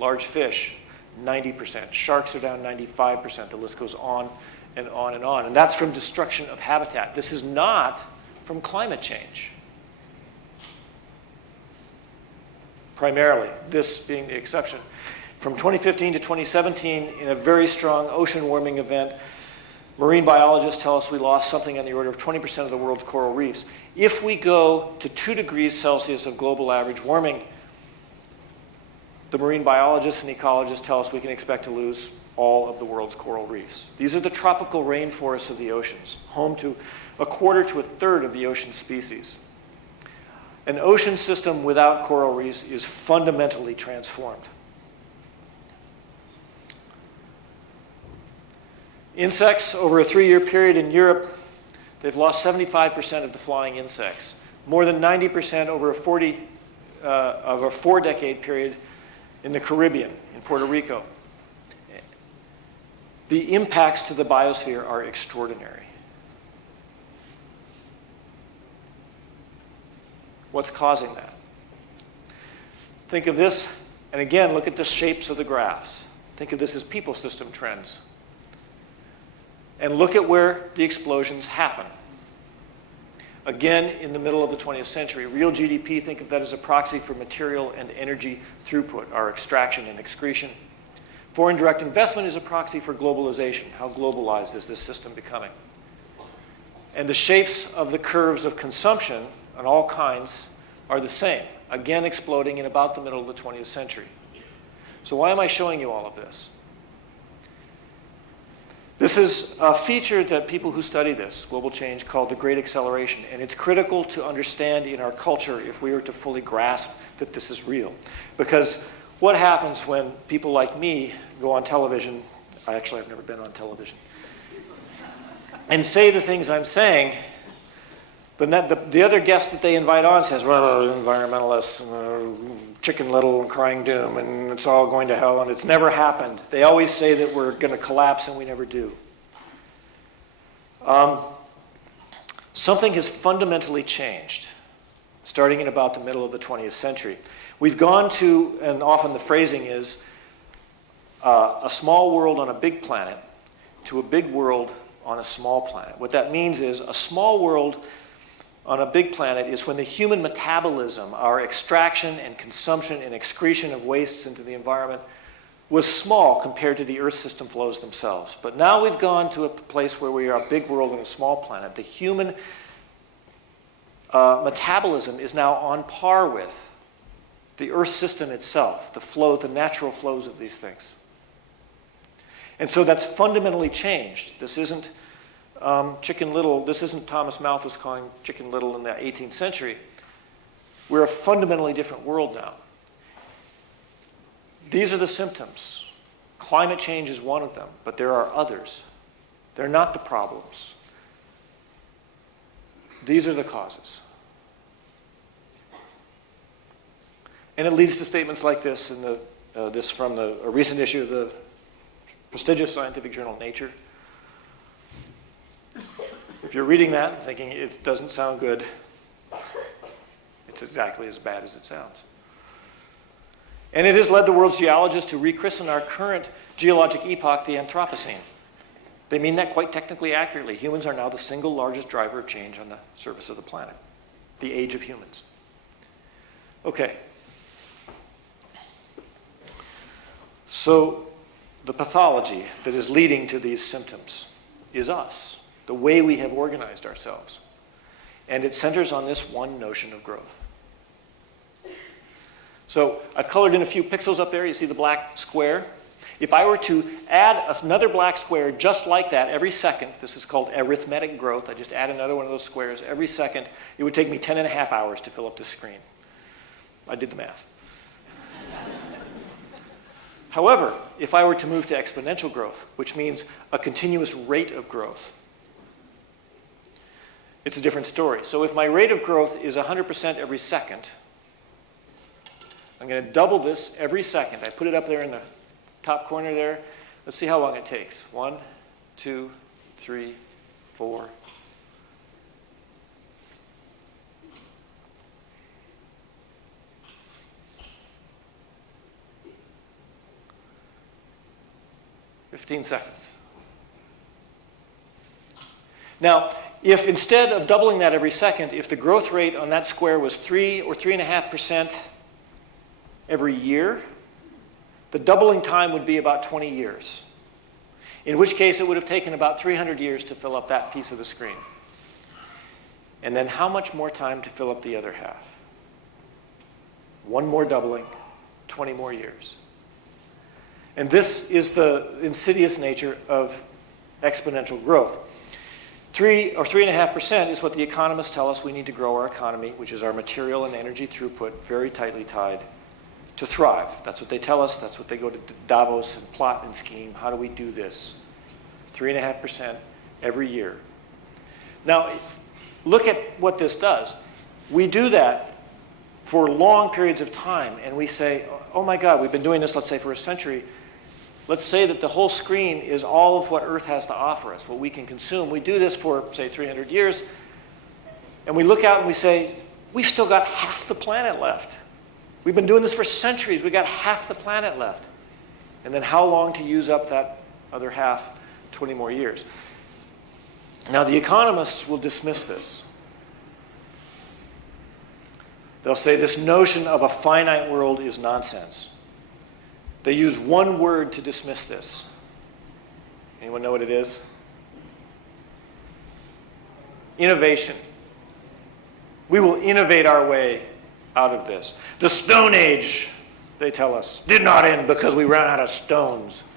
Large fish, 90%. Sharks are down 95%. The list goes on and on and on. And that's from destruction of habitat. This is not from climate change. Primarily, this being the exception. From 2015 to 2017, in a very strong ocean warming event, marine biologists tell us we lost something on the order of 20% of the world's coral reefs. If we go to 2 degrees Celsius of global average warming, the marine biologists and ecologists tell us we can expect to lose all of the world's coral reefs. These are the tropical rainforests of the oceans, home to a quarter to a third of the ocean species. An ocean system without coral reefs is fundamentally transformed. Insects, over a 3-year period in Europe, they've lost 75% of the flying insects. More than 90% over a 4-decade period in the Caribbean, in Puerto Rico. The impacts to the biosphere are extraordinary. What's causing that? Think of this, and again, look at the shapes of the graphs. Think of this as people system trends. And look at where the explosions happen. Again, in the middle of the 20th century. Real GDP, think of that as a proxy for material and energy throughput, our extraction and excretion. Foreign direct investment is a proxy for globalization. How globalized is this system becoming? And the shapes of the curves of consumption on all kinds are the same, again exploding in about the middle of the 20th century. So why am I showing you all of this? This is a feature that people who study this, global change, call the Great Acceleration. And it's critical to understand in our culture if we are to fully grasp that this is real. Because what happens when people like me go on television, I've never been on television, and say the things I'm saying, the other guest that they invite on says, well, environmentalists, Chicken Little and crying doom, and it's all going to hell, and it's never happened. They always say that we're going to collapse, and we never do. Something has fundamentally changed, starting in about the middle of the 20th century. We've gone to, and often the phrasing is, a small world on a big planet to a big world on a small planet. What that means is a small world on a big planet is when the human metabolism, our extraction and consumption and excretion of wastes into the environment, was small compared to the Earth system flows themselves. But now we've gone to a place where we are a big world on a small planet. The human metabolism is now on par with the Earth system itself, the natural flows of these things. And so that's fundamentally changed. This isn't Chicken Little, this isn't Thomas Malthus calling Chicken Little in the 18th century. We're a fundamentally different world now. These are the symptoms. Climate change is one of them, but there are others. They're not the problems. These are the causes. And it leads to statements like this in the This from a recent issue of the prestigious scientific journal Nature. If you're reading that and thinking it doesn't sound good, it's exactly as bad as it sounds. And it has led the world's geologists to rechristen our current geologic epoch the Anthropocene. They mean that quite technically accurately. Humans are now the single largest driver of change on the surface of the planet. The age of humans. Okay. So the pathology that is leading to these symptoms is us, the way we have organized ourselves. And it centers on this one notion of growth. So I've colored in a few pixels up there. You see the black square? If I were to add another black square just like that every second, this is called arithmetic growth. I just add another one of those squares every second. It would take me 10.5 hours to fill up this screen. I did the math. However, if I were to move to exponential growth, which means a continuous rate of growth, it's a different story. So if my rate of growth is 100% every second, I'm going to double this every second. I put it up there in the top corner there. Let's see how long it takes. 1, 2, 3, 4. "15 seconds. Now, if instead of doubling that every second, if the growth rate on that square was 3 or 3.5% every year, the doubling time would be about 20 years, in which case it would have taken about 300 years to fill up that piece of the screen. And then how much more time to fill up the other half? One more doubling, 20 more years. And this is the insidious nature of exponential growth. 3 or 3.5% is what the economists tell us we need to grow our economy, which is our material and energy throughput, very tightly tied to thrive. That's what they tell us. That's what they go to Davos and plot and scheme. How do we do this? 3.5% every year. Now, look at what this does. We do that for long periods of time, and we say, oh my God, we've been doing this, let's say, for a century. Let's say that the whole screen is all of what Earth has to offer us, what we can consume. We do this for, say, 300 years, and we look out and we say, we've still got half the planet left. We've been doing this for centuries. We've got half the planet left. And then how long to use up that other half? 20 more years. Now, the economists will dismiss this. They'll say this notion of a finite world is nonsense. They use one word to dismiss this. Anyone know what it is? Innovation. We will innovate our way out of this. The Stone Age, they tell us, did not end because we ran out of stones.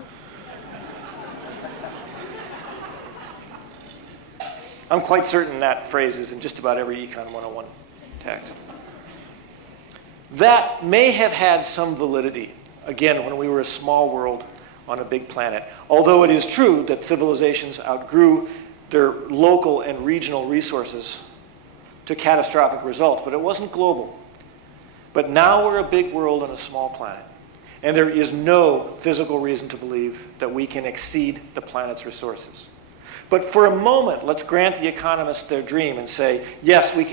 I'm quite certain that phrase is in just about every Econ 101 text. That may have had some validity, again, when we were a small world on a big planet. Although it is true that civilizations outgrew their local and regional resources to catastrophic results, but it wasn't global. But now we're a big world on a small planet, and there is no physical reason to believe that we can exceed the planet's resources. But for a moment, let's grant the economists their dream and say, yes, we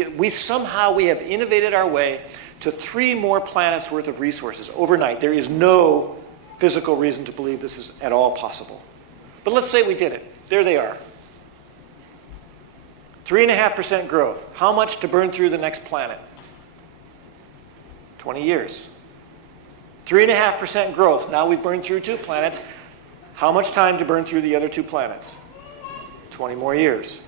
have innovated our way to 3 more planets worth of resources overnight. There is no physical reason to believe this is at all possible. But let's say we did it. There they are. 3.5% growth. How much to burn through the next planet? 20 years. 3.5% growth. Now we've burned through 2 planets. How much time to burn through the other 2 planets? 20 more years.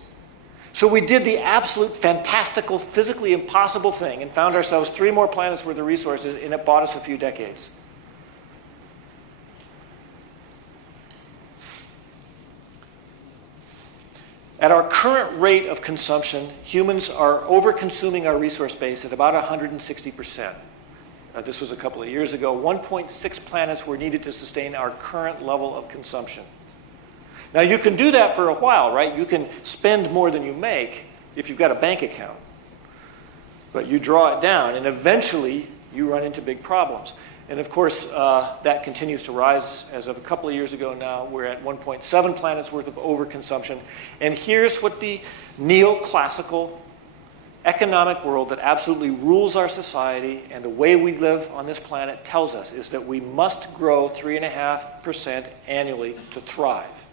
So we did the absolute fantastical, physically impossible thing and found ourselves 3 more planets worth of resources, and it bought us a few decades. At our current rate of consumption, humans are over-consuming our resource base at about 160%. This was a couple of years ago. 1.6 planets were needed to sustain our current level of consumption. Now, you can do that for a while, right? You can spend more than you make if you've got a bank account. But you draw it down, and eventually you run into big problems. And of course, that continues to rise. As of a couple of years ago now, we're at 1.7 planets worth of overconsumption. And here's what the neoclassical economic world that absolutely rules our society and the way we live on this planet tells us, is that we must grow 3.5% annually to thrive.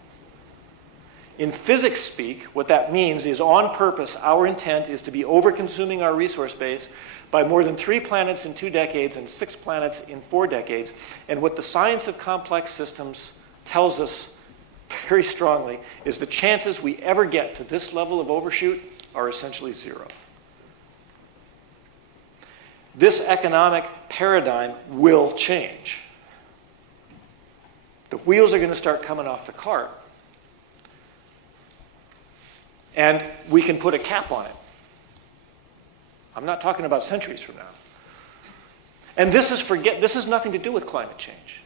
In physics speak, what that means is, on purpose, our intent is to be over-consuming our resource base by more than 3 planets in 2 decades and 6 planets in 4 decades. And what the science of complex systems tells us very strongly is the chances we ever get to this level of overshoot are essentially zero. This economic paradigm will change. The wheels are going to start coming off the cart. And we can put a cap on it. I'm not talking about centuries from now. And this is nothing to do with climate change.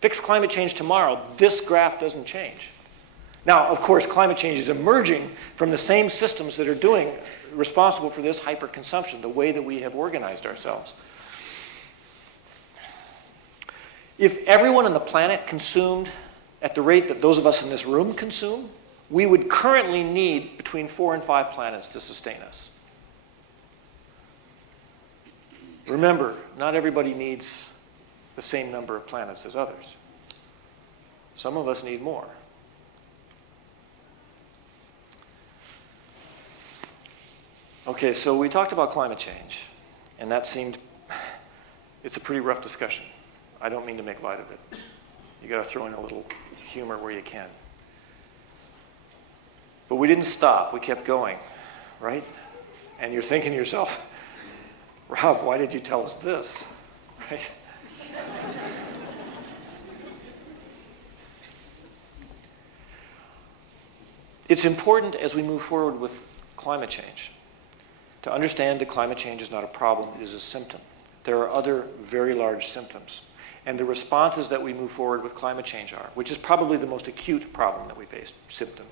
Fix climate change tomorrow, this graph doesn't change. Now, of course, climate change is emerging from the same systems that are responsible for this hyperconsumption, the way that we have organized ourselves. If everyone on the planet consumed at the rate that those of us in this room consume, we would currently need between 4 and 5 planets to sustain us. Remember, not everybody needs the same number of planets as others. Some of us need more. Okay, so we talked about climate change, and it's a pretty rough discussion. I don't mean to make light of it. You got to throw in a little humor where you can. But we didn't stop, we kept going, right? And you're thinking to yourself, Rob, why did you tell us this, right? It's important as we move forward with climate change to understand that climate change is not a problem, it is a symptom. There are other very large symptoms. And the responses that we move forward with climate change are, which is probably the most acute problem that we face, symptom.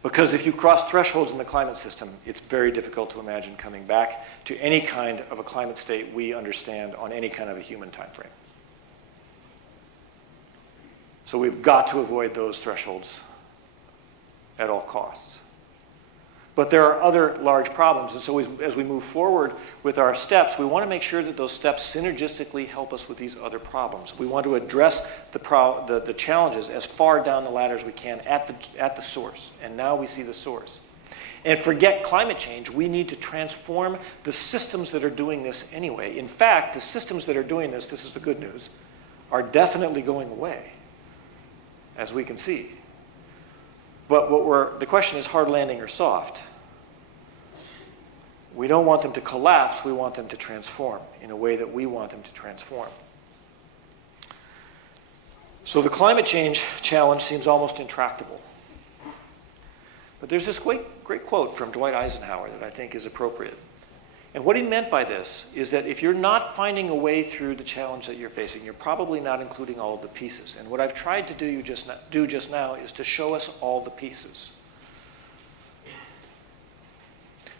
Because if you cross thresholds in the climate system, it's very difficult to imagine coming back to any kind of a climate state we understand on any kind of a human time frame. So we've got to avoid those thresholds at all costs. But there are other large problems, and so as we move forward with our steps, we want to make sure that those steps synergistically help us with these other problems. We want to address the challenges as far down the ladder as we can at the source, and now we see the source. And forget climate change, we need to transform the systems that are doing this anyway. In fact, the systems that are doing this is the good news, are definitely going away, as we can see. But the question is hard landing or soft. We don't want them to collapse, we want them to transform in a way that we want them to transform. So the climate change challenge seems almost intractable. But there's this great quote from Dwight Eisenhower that I think is appropriate. And what he meant by this is that if you're not finding a way through the challenge that you're facing, you're probably not including all of the pieces. And what I've tried to do just now is to show us all the pieces.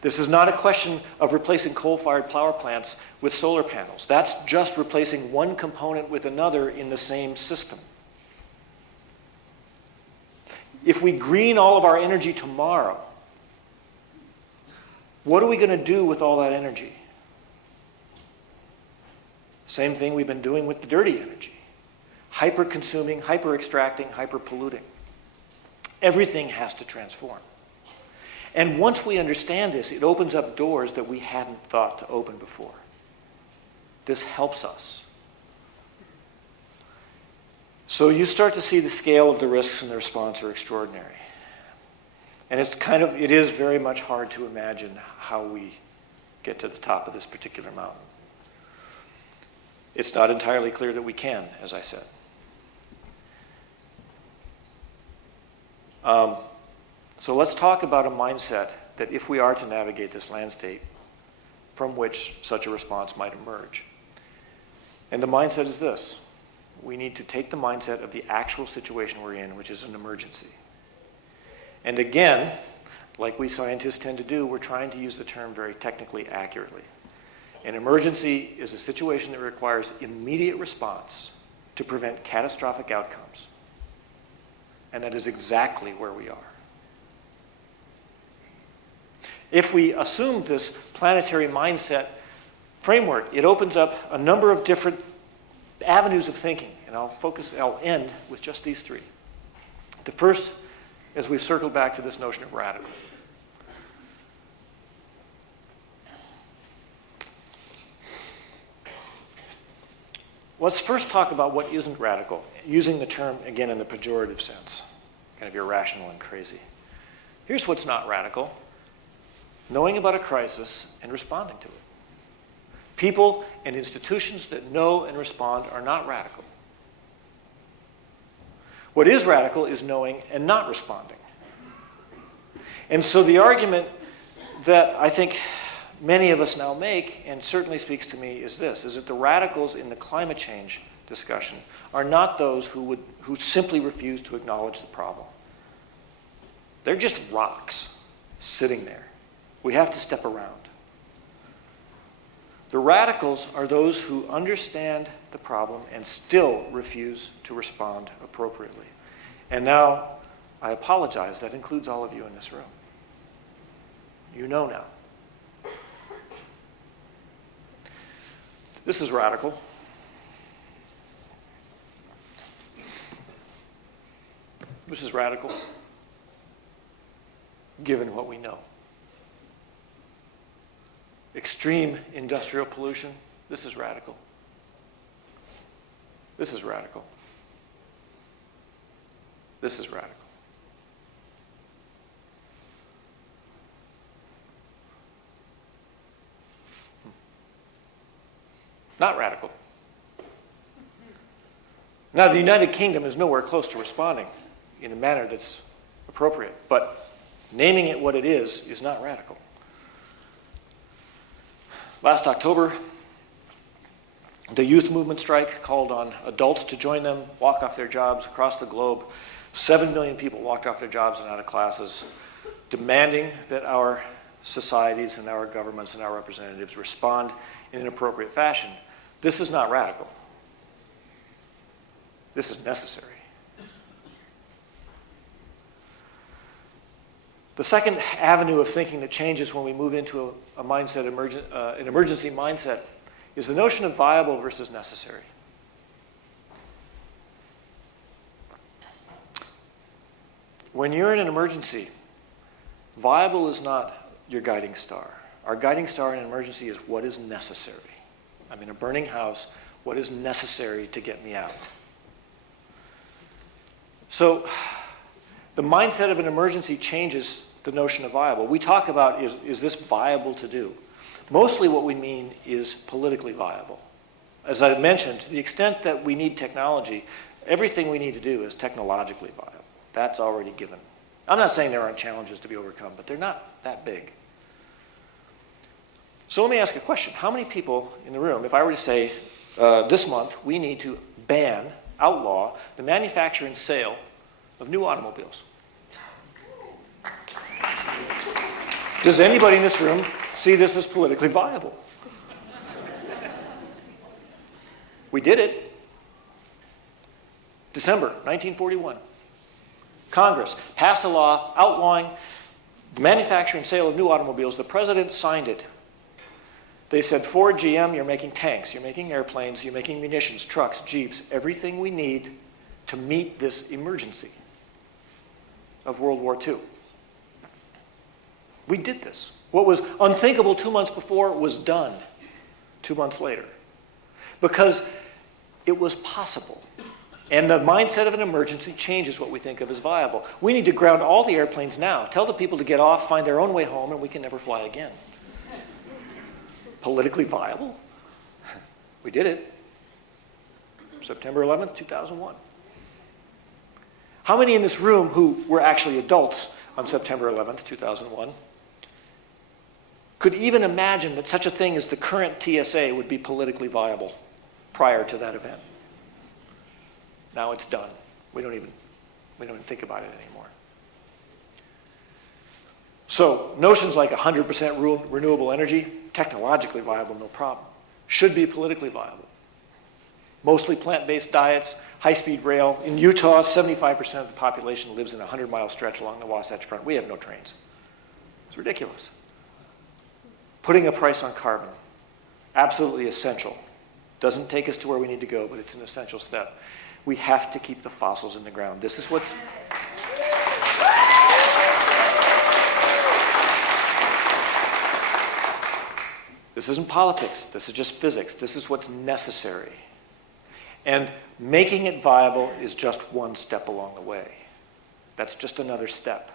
This is not a question of replacing coal-fired power plants with solar panels. That's just replacing one component with another in the same system. If we green all of our energy tomorrow, what are we going to do with all that energy? Same thing we've been doing with the dirty energy. Hyper-consuming, hyper-extracting, hyper-polluting. Everything has to transform. And once we understand this, it opens up doors that we hadn't thought to open before. This helps us. So you start to see the scale of the risks and the response are extraordinary. And it is very much hard to imagine how we get to the top of this particular mountain. It's not entirely clear that we can, as I said. So let's talk about a mindset that if we are to navigate this landscape from which such a response might emerge. And the mindset is this. We need to take the mindset of the actual situation we're in, which is an emergency. And again, like we scientists tend to do, we're trying to use the term very technically accurately. An emergency is a situation that requires immediate response to prevent catastrophic outcomes. And that is exactly where we are. If we assume this planetary mindset framework, it opens up a number of different avenues of thinking. And I'll end with just these three. The first, as we've circled back to this notion of radical. Let's first talk about what isn't radical, using the term, again, in the pejorative sense, kind of irrational and crazy. Here's what's not radical: knowing about a crisis and responding to it. People and institutions that know and respond are not radical. What is radical is knowing and not responding. And so the argument that I think many of us now make, and certainly speaks to me, is this, is that the radicals in the climate change discussion are not those who simply refuse to acknowledge the problem. They're just rocks sitting there. We have to step around. The radicals are those who understand the problem and still refuse to respond appropriately. And now, I apologize, that includes all of you in this room. You know now. This is radical. This is radical, given what we know. Extreme industrial pollution, this is radical. This is radical. This is radical. Not radical. Now, the United Kingdom is nowhere close to responding in a manner that's appropriate, but naming it what it is not radical. Last October, the youth movement strike called on adults to join them, walk off their jobs across the globe. 7 million people walked off their jobs and out of classes, demanding that our societies and our governments and our representatives respond in an appropriate fashion. This is not radical. This is necessary. The second avenue of thinking that changes when we move into an emergency mindset is the notion of viable versus necessary. When you're in an emergency, viable is not your guiding star. Our guiding star in an emergency is what is necessary. I'm in a burning house. What is necessary to get me out? So the mindset of an emergency changes the notion of viable. We talk about, is this viable to do? Mostly what we mean is politically viable. As I mentioned, to the extent that we need technology, everything we need to do is technologically viable. That's already given. I'm not saying there aren't challenges to be overcome, but they're not that big. So let me ask a question. How many people in the room, if I were to say, this month we need to outlaw the manufacture and sale of new automobiles? Does anybody in this room see this as politically viable? We did it. December 1941. Congress passed a law outlawing the manufacture and sale of new automobiles. The president signed it. They said, Ford, GM, you're making tanks, you're making airplanes, you're making munitions, trucks, jeeps, everything we need to meet this emergency of World War II. We did this. What was unthinkable 2 months before was done 2 months later, because it was possible. And the mindset of an emergency changes what we think of as viable. We need to ground all the airplanes now. Tell the people to get off, find their own way home, and we can never fly again. Politically viable? We did it. September 11th, 2001. How many in this room who were actually adults on September 11th, 2001, could even imagine that such a thing as the current TSA would be politically viable prior to that event? Now it's done. We don't even think about it anymore. So notions like 100% renewable energy, technologically viable, no problem, should be politically viable. Mostly plant-based diets, high-speed rail. In Utah, 75% of the population lives in a 100-mile stretch along the Wasatch Front. We have no trains. It's ridiculous. Putting a price on carbon, absolutely essential. Doesn't take us to where we need to go, but it's an essential step. We have to keep the fossils in the ground. This is what's... This isn't politics. This is just physics. This is what's necessary. And making it viable is just one step along the way. That's just another step.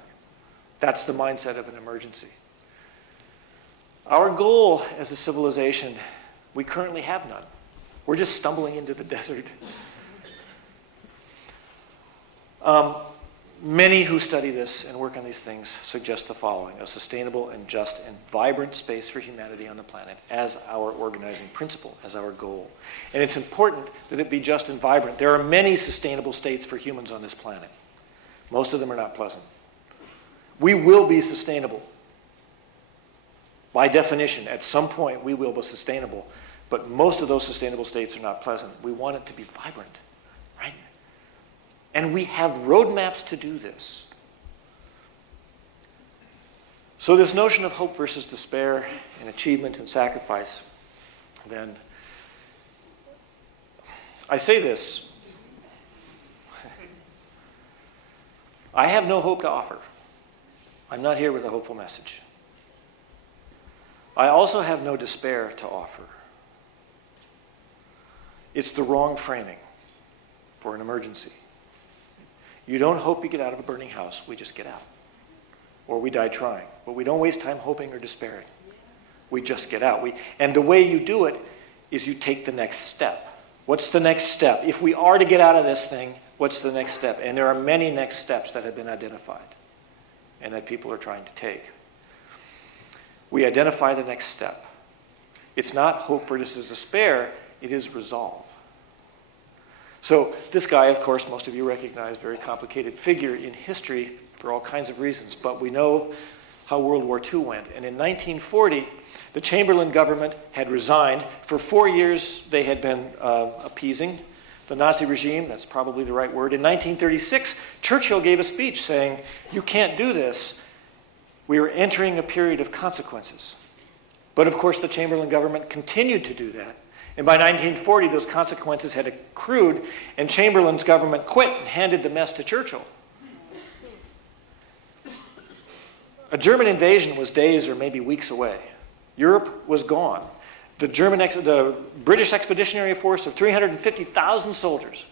That's the mindset of an emergency. Our goal as a civilization, we currently have none. We're just stumbling into the desert. Many who study this and work on these things suggest the following: a sustainable and just and vibrant space for humanity on the planet as our organizing principle, as our goal. And it's important that it be just and vibrant. There are many sustainable states for humans on this planet. Most of them are not pleasant. We will be sustainable. By definition, at some point we will be sustainable, but most of those sustainable states are not pleasant. We want it to be vibrant, right? And we have roadmaps to do this. So this notion of hope versus despair and achievement and sacrifice, then, I say this, I have no hope to offer. I'm not here with a hopeful message. I also have no despair to offer. It's the wrong framing for an emergency. You don't hope you get out of a burning house, we just get out. Or we die trying. But we don't waste time hoping or despairing. We just get out. And the way you do it is you take the next step. What's the next step? If we are to get out of this thing, what's the next step? And there are many next steps that have been identified and that people are trying to take. We identify the next step. It's not hope versus despair, it is resolve. So this guy, of course, most of you recognize, very complicated figure in history for all kinds of reasons, but we know how World War II went. And in 1940, the Chamberlain government had resigned. For 4 years, they had been appeasing the Nazi regime. That's probably the right word. In 1936, Churchill gave a speech saying, "You can't do this. We are entering a period of consequences." But of course, the Chamberlain government continued to do that. And by 1940, those consequences had accrued, and Chamberlain's government quit and handed the mess to Churchill. A German invasion was days or maybe weeks away. Europe was gone. The British Expeditionary Force of 350,000 soldiers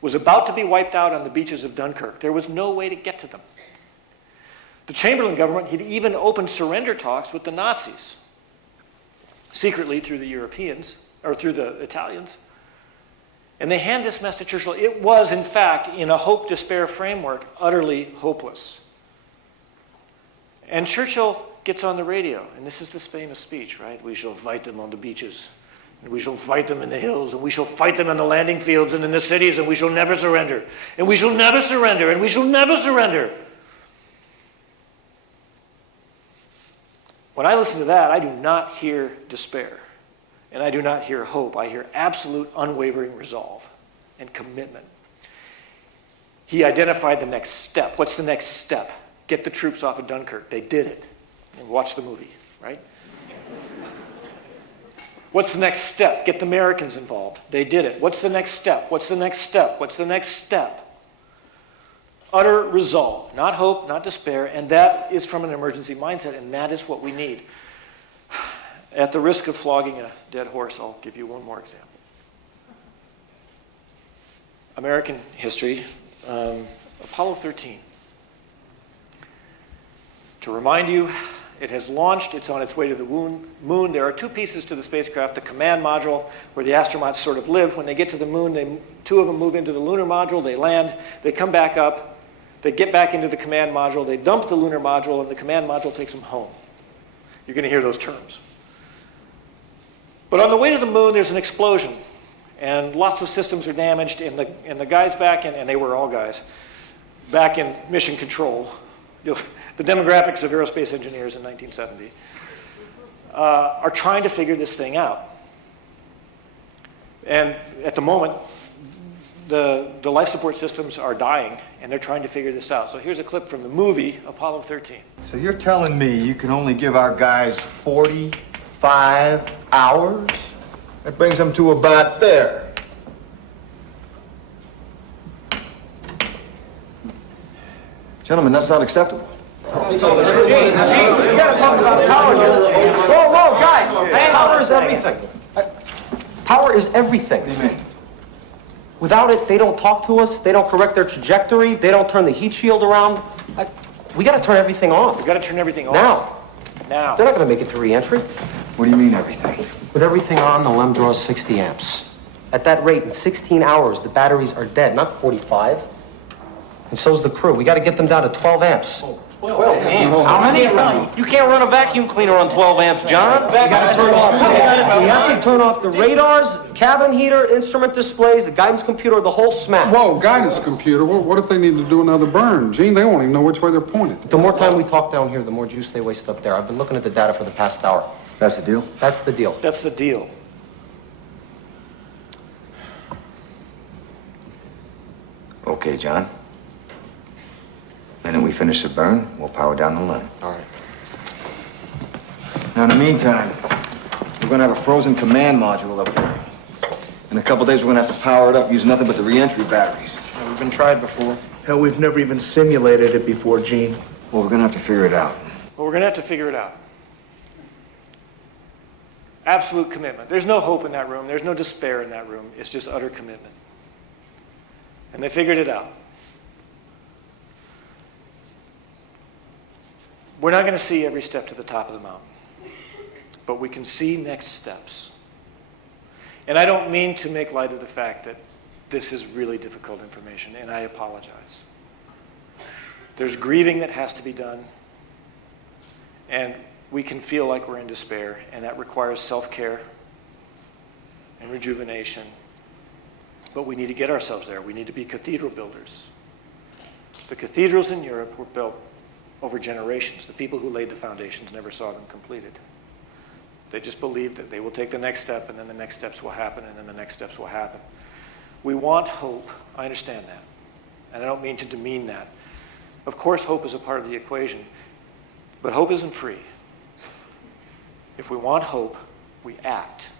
was about to be wiped out on the beaches of Dunkirk. There was no way to get to them. The Chamberlain government had even opened surrender talks with the Nazis, secretly through the Europeans, or through the Italians. And they hand this mess to Churchill. It was, in fact, in a hope-despair framework, utterly hopeless. And Churchill gets on the radio, and this is this famous speech, right? "We shall fight them on the beaches, and we shall fight them in the hills, and we shall fight them in the landing fields and in the cities, and we shall never surrender. And we shall never surrender, and we shall never surrender." When I listen to that, I do not hear despair. And I do not hear hope. I hear absolute unwavering resolve and commitment. He identified the next step. What's the next step? Get the troops off of Dunkirk. They did it. And watch the movie, right? What's the next step? Get the Americans involved. They did it. What's the next step? What's the next step? What's the next step? Utter resolve, not hope, not despair, and that is from an emergency mindset, and that is what we need. At the risk of flogging a dead horse, I'll give you one more example. American history, Apollo 13. To remind you, it has launched, it's on its way to the moon. There are two pieces to the spacecraft, the command module, where the astronauts sort of live. When they get to the moon, two of them move into the lunar module, they land, they come back up, they get back into the command module, they dump the lunar module, and the command module takes them home. You're going to hear those terms. But on the way to the moon, there's an explosion, and lots of systems are damaged, and the guys back in, and they were all guys, back in mission control, the demographics of aerospace engineers in 1970, are trying to figure this thing out. And at the moment, the life support systems are dying, and they're trying to figure this out. So here's a clip from the movie Apollo 13. So you're telling me you can only give our guys 45 hours? That brings them to about there. Gentlemen, that's not acceptable. We gotta talk about power here. Whoa, guys! Power is everything. Power is everything. What do you mean? Without it, they don't talk to us, they don't correct their trajectory, they don't turn the heat shield around. We gotta turn everything off. We've got to turn everything off. Now. They're not gonna make it to re-entry. What do you mean, everything? With everything on, the LEM draws 60 amps. At that rate, in 16 hours, the batteries are dead, not 45. And so's the crew. We gotta get them down to 12 amps. How many? You can't run a vacuum cleaner on 12 amps, John. We gotta turn off. We have to turn off the radars, cabin heater, instrument displays, the guidance computer, the whole smack. Whoa, guidance computer. What if they need to do another burn? Gene, they won't even know which way they're pointed. The more time we talk down here, the more juice they waste up there. I've been looking at the data for the past hour. That's the deal? That's the deal. That's the deal. Okay, John. And then we finish the burn, we'll power down the line. All right. Now, in the meantime, we're gonna have a frozen command module up there. In a couple days, we're gonna have to power it up using nothing but the re-entry batteries. We've been tried before. Hell, we've never even simulated it before, Gene. Well, we're gonna have to figure it out. Well, we're going to have to figure it out. Absolute commitment. There's no hope in that room. There's no despair in that room. It's just utter commitment. And they figured it out. We're not going to see every step to the top of the mountain, but we can see next steps. And I don't mean to make light of the fact that this is really difficult information, and I apologize. There's grieving that has to be done, and we can feel like we're in despair, and that requires self-care and rejuvenation. But we need to get ourselves there. We need to be cathedral builders. The cathedrals in Europe were built over generations. The people who laid the foundations never saw them completed. They just believed that they will take the next step, and then the next steps will happen, and then the next steps will happen. We want hope. I understand that. And I don't mean to demean that. Of course, hope is a part of the equation, but hope isn't free. If we want hope, we act.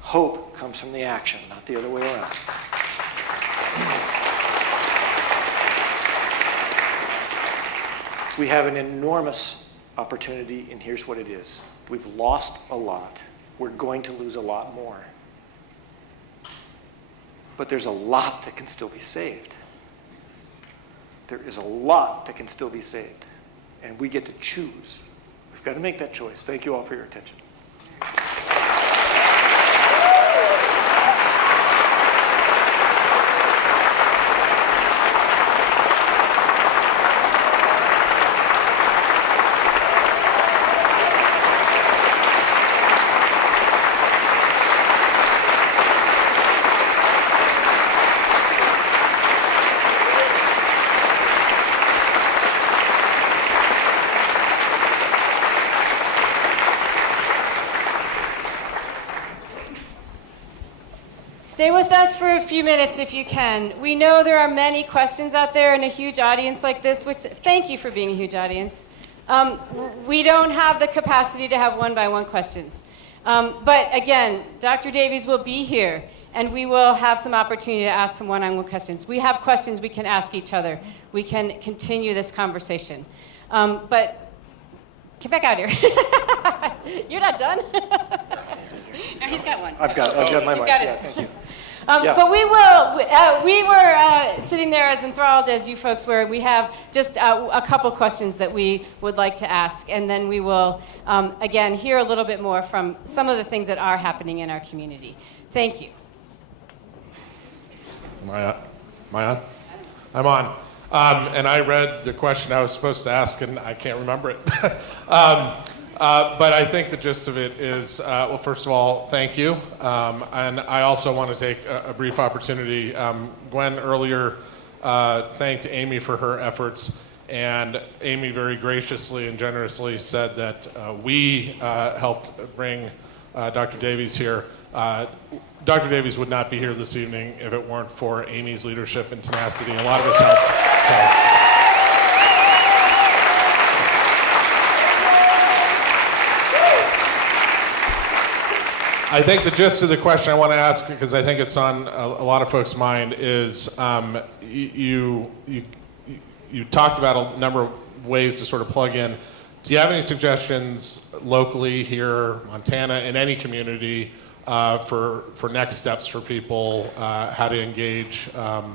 Hope comes from the action, not the other way around. We have an enormous opportunity, and here's what it is. We've lost a lot. We're going to lose a lot more. But there's a lot that can still be saved. There is a lot that can still be saved. And we get to choose. We've got to make that choice. Thank you all for your attention. Stay with us for a few minutes if you can. We know there are many questions out there in a huge audience like this, which thank you for being a huge audience. We don't have the capacity to have one-by-one questions. But again, Dr. Davies will be here, and we will have some opportunity to ask some one-on-one questions. We have questions we can ask each other. We can continue this conversation. But get back out here. You're not done? No, he's got one. I've got my He's mic. got it. Yeah, thank you. But we were sitting there as enthralled as you folks were. We have just a couple questions that we would like to ask, and then we will, again, hear a little bit more from some of the things that are happening in our community. Thank you. Am I on? I'm on. And I read the question I was supposed to ask, and I can't remember it. But I think the gist of it is, well, first of all, thank you. And I also want to take a brief opportunity. Gwen earlier thanked Amy for her efforts. And Amy very graciously and generously said that we helped bring Dr. Davies here. Dr. Davies would not be here this evening if it weren't for Amy's leadership and tenacity. A lot of us helped. So. I think the gist of the question I want to ask, because I think it's on a lot of folks' mind, is you talked about a number of ways to sort of plug in. Do you have any suggestions locally here, Montana, in any community, for next steps for people, how to engage? And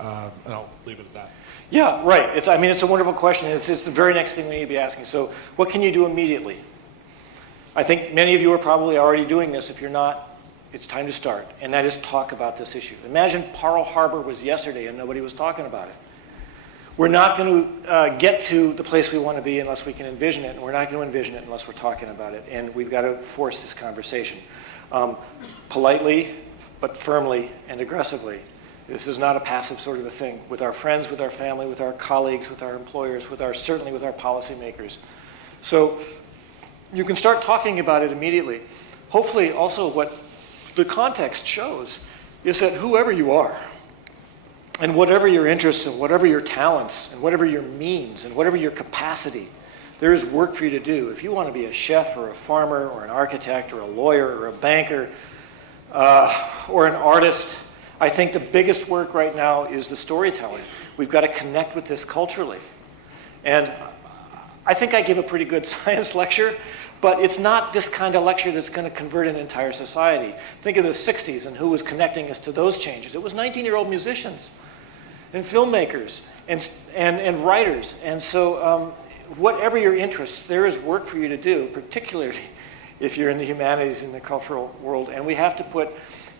I'll leave it at that. Yeah, right. It's a wonderful question. It's the very next thing we need to be asking. So what can you do immediately? I think many of you are probably already doing this. If you're not, it's time to start, and that is talk about this issue. Imagine Pearl Harbor was yesterday and nobody was talking about it. We're not going to get to the place we want to be unless we can envision it, and we're not going to envision it unless we're talking about it, and we've got to force this conversation. Politely, but firmly and aggressively. This is not a passive sort of a thing. With our friends, with our family, with our colleagues, with our employers, certainly with our policymakers. So you can start talking about it immediately. Hopefully also what the context shows is that whoever you are, and whatever your interests and whatever your talents and whatever your means and whatever your capacity, there is work for you to do. If you want to be a chef or a farmer or an architect or a lawyer or a banker or an artist, I think the biggest work right now is the storytelling. We've got to connect with this culturally. And I think I give a pretty good science lecture, but it's not this kind of lecture that's going to convert an entire society. Think of the 60s and who was connecting us to those changes. It was 19-year-old musicians and filmmakers and writers. And so whatever your interests, there is work for you to do, particularly if you're in the humanities and the cultural world. And we have to put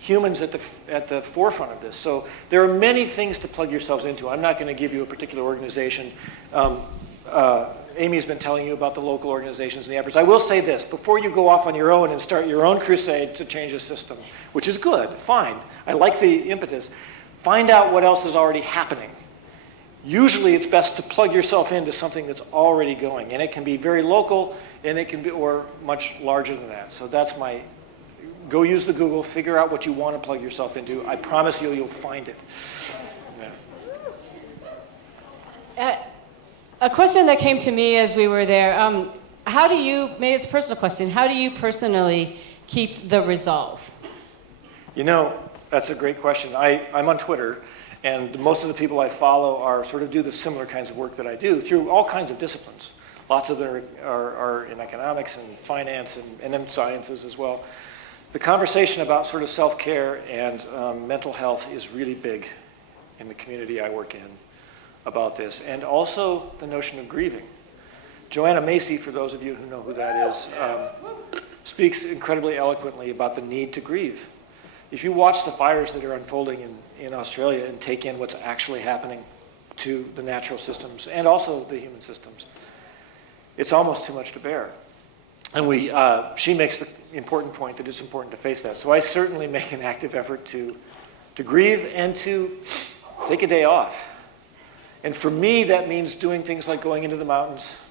humans at the forefront of this. So there are many things to plug yourselves into. I'm not going to give you a particular organization. Amy's been telling you about the local organizations and the efforts. I will say this, before you go off on your own and start your own crusade to change a system, which is good, fine. I like the impetus. Find out what else is already happening. Usually it's best to plug yourself into something that's already going, and it can be very local, and it can be, or much larger than that. So that's my, go use the Google, figure out what you want to plug yourself into. I promise you, you'll find it. Yeah. A question that came to me as we were there, how do you, maybe it's a personal question, how do you personally keep the resolve? You know, that's a great question. I'm on Twitter, and most of the people I follow are sort of do the similar kinds of work that I do through all kinds of disciplines. Lots of them are in economics and finance and then sciences as well. The conversation about sort of self-care and mental health is really big in the community I work in about this, and also the notion of grieving. Joanna Macy, for those of you who know who that is, speaks incredibly eloquently about the need to grieve. If you watch the fires that are unfolding in Australia and take in what's actually happening to the natural systems and also the human systems, it's almost too much to bear. And she makes the important point that it's important to face that. So I certainly make an active effort to grieve and to take a day off. And for me, that means doing things like going into the mountains,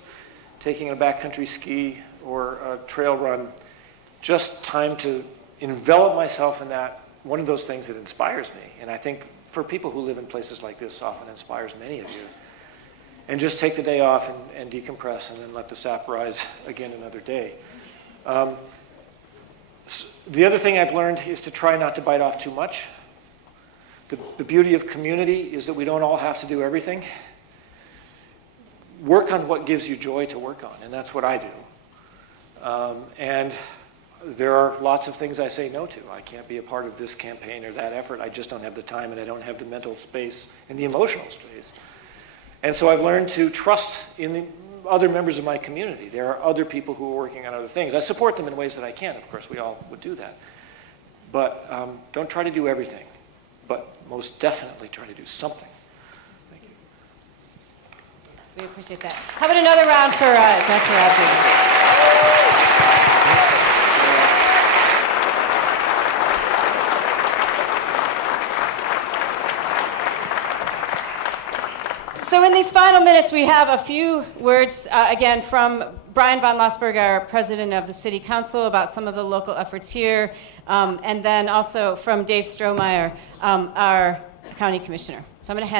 taking a backcountry ski or a trail run, just time to envelop myself in that, one of those things that inspires me. And I think for people who live in places like this often inspires many of you. And just take the day off and decompress and then let the sap rise again another day. The other thing I've learned is to try not to bite off too much. The beauty of community is that we don't all have to do everything. Work on what gives you joy to work on, and that's what I do. And there are lots of things I say no to. I can't be a part of this campaign or that effort. I just don't have the time, and I don't have the mental space and the emotional space. And so I've learned to trust in the other members of my community. There are other people who are working on other things. I support them in ways that I can. Of course, we all would do that. But don't try to do everything. But most definitely try to do something. Thank you. We appreciate that. How about another round for Dr. So in these final minutes, we have a few words, again, from Brian von Lossberg, our president of the City Council, about some of the local efforts here, and then also from Dave Strohmeyer, our county commissioner. So I'm going to hand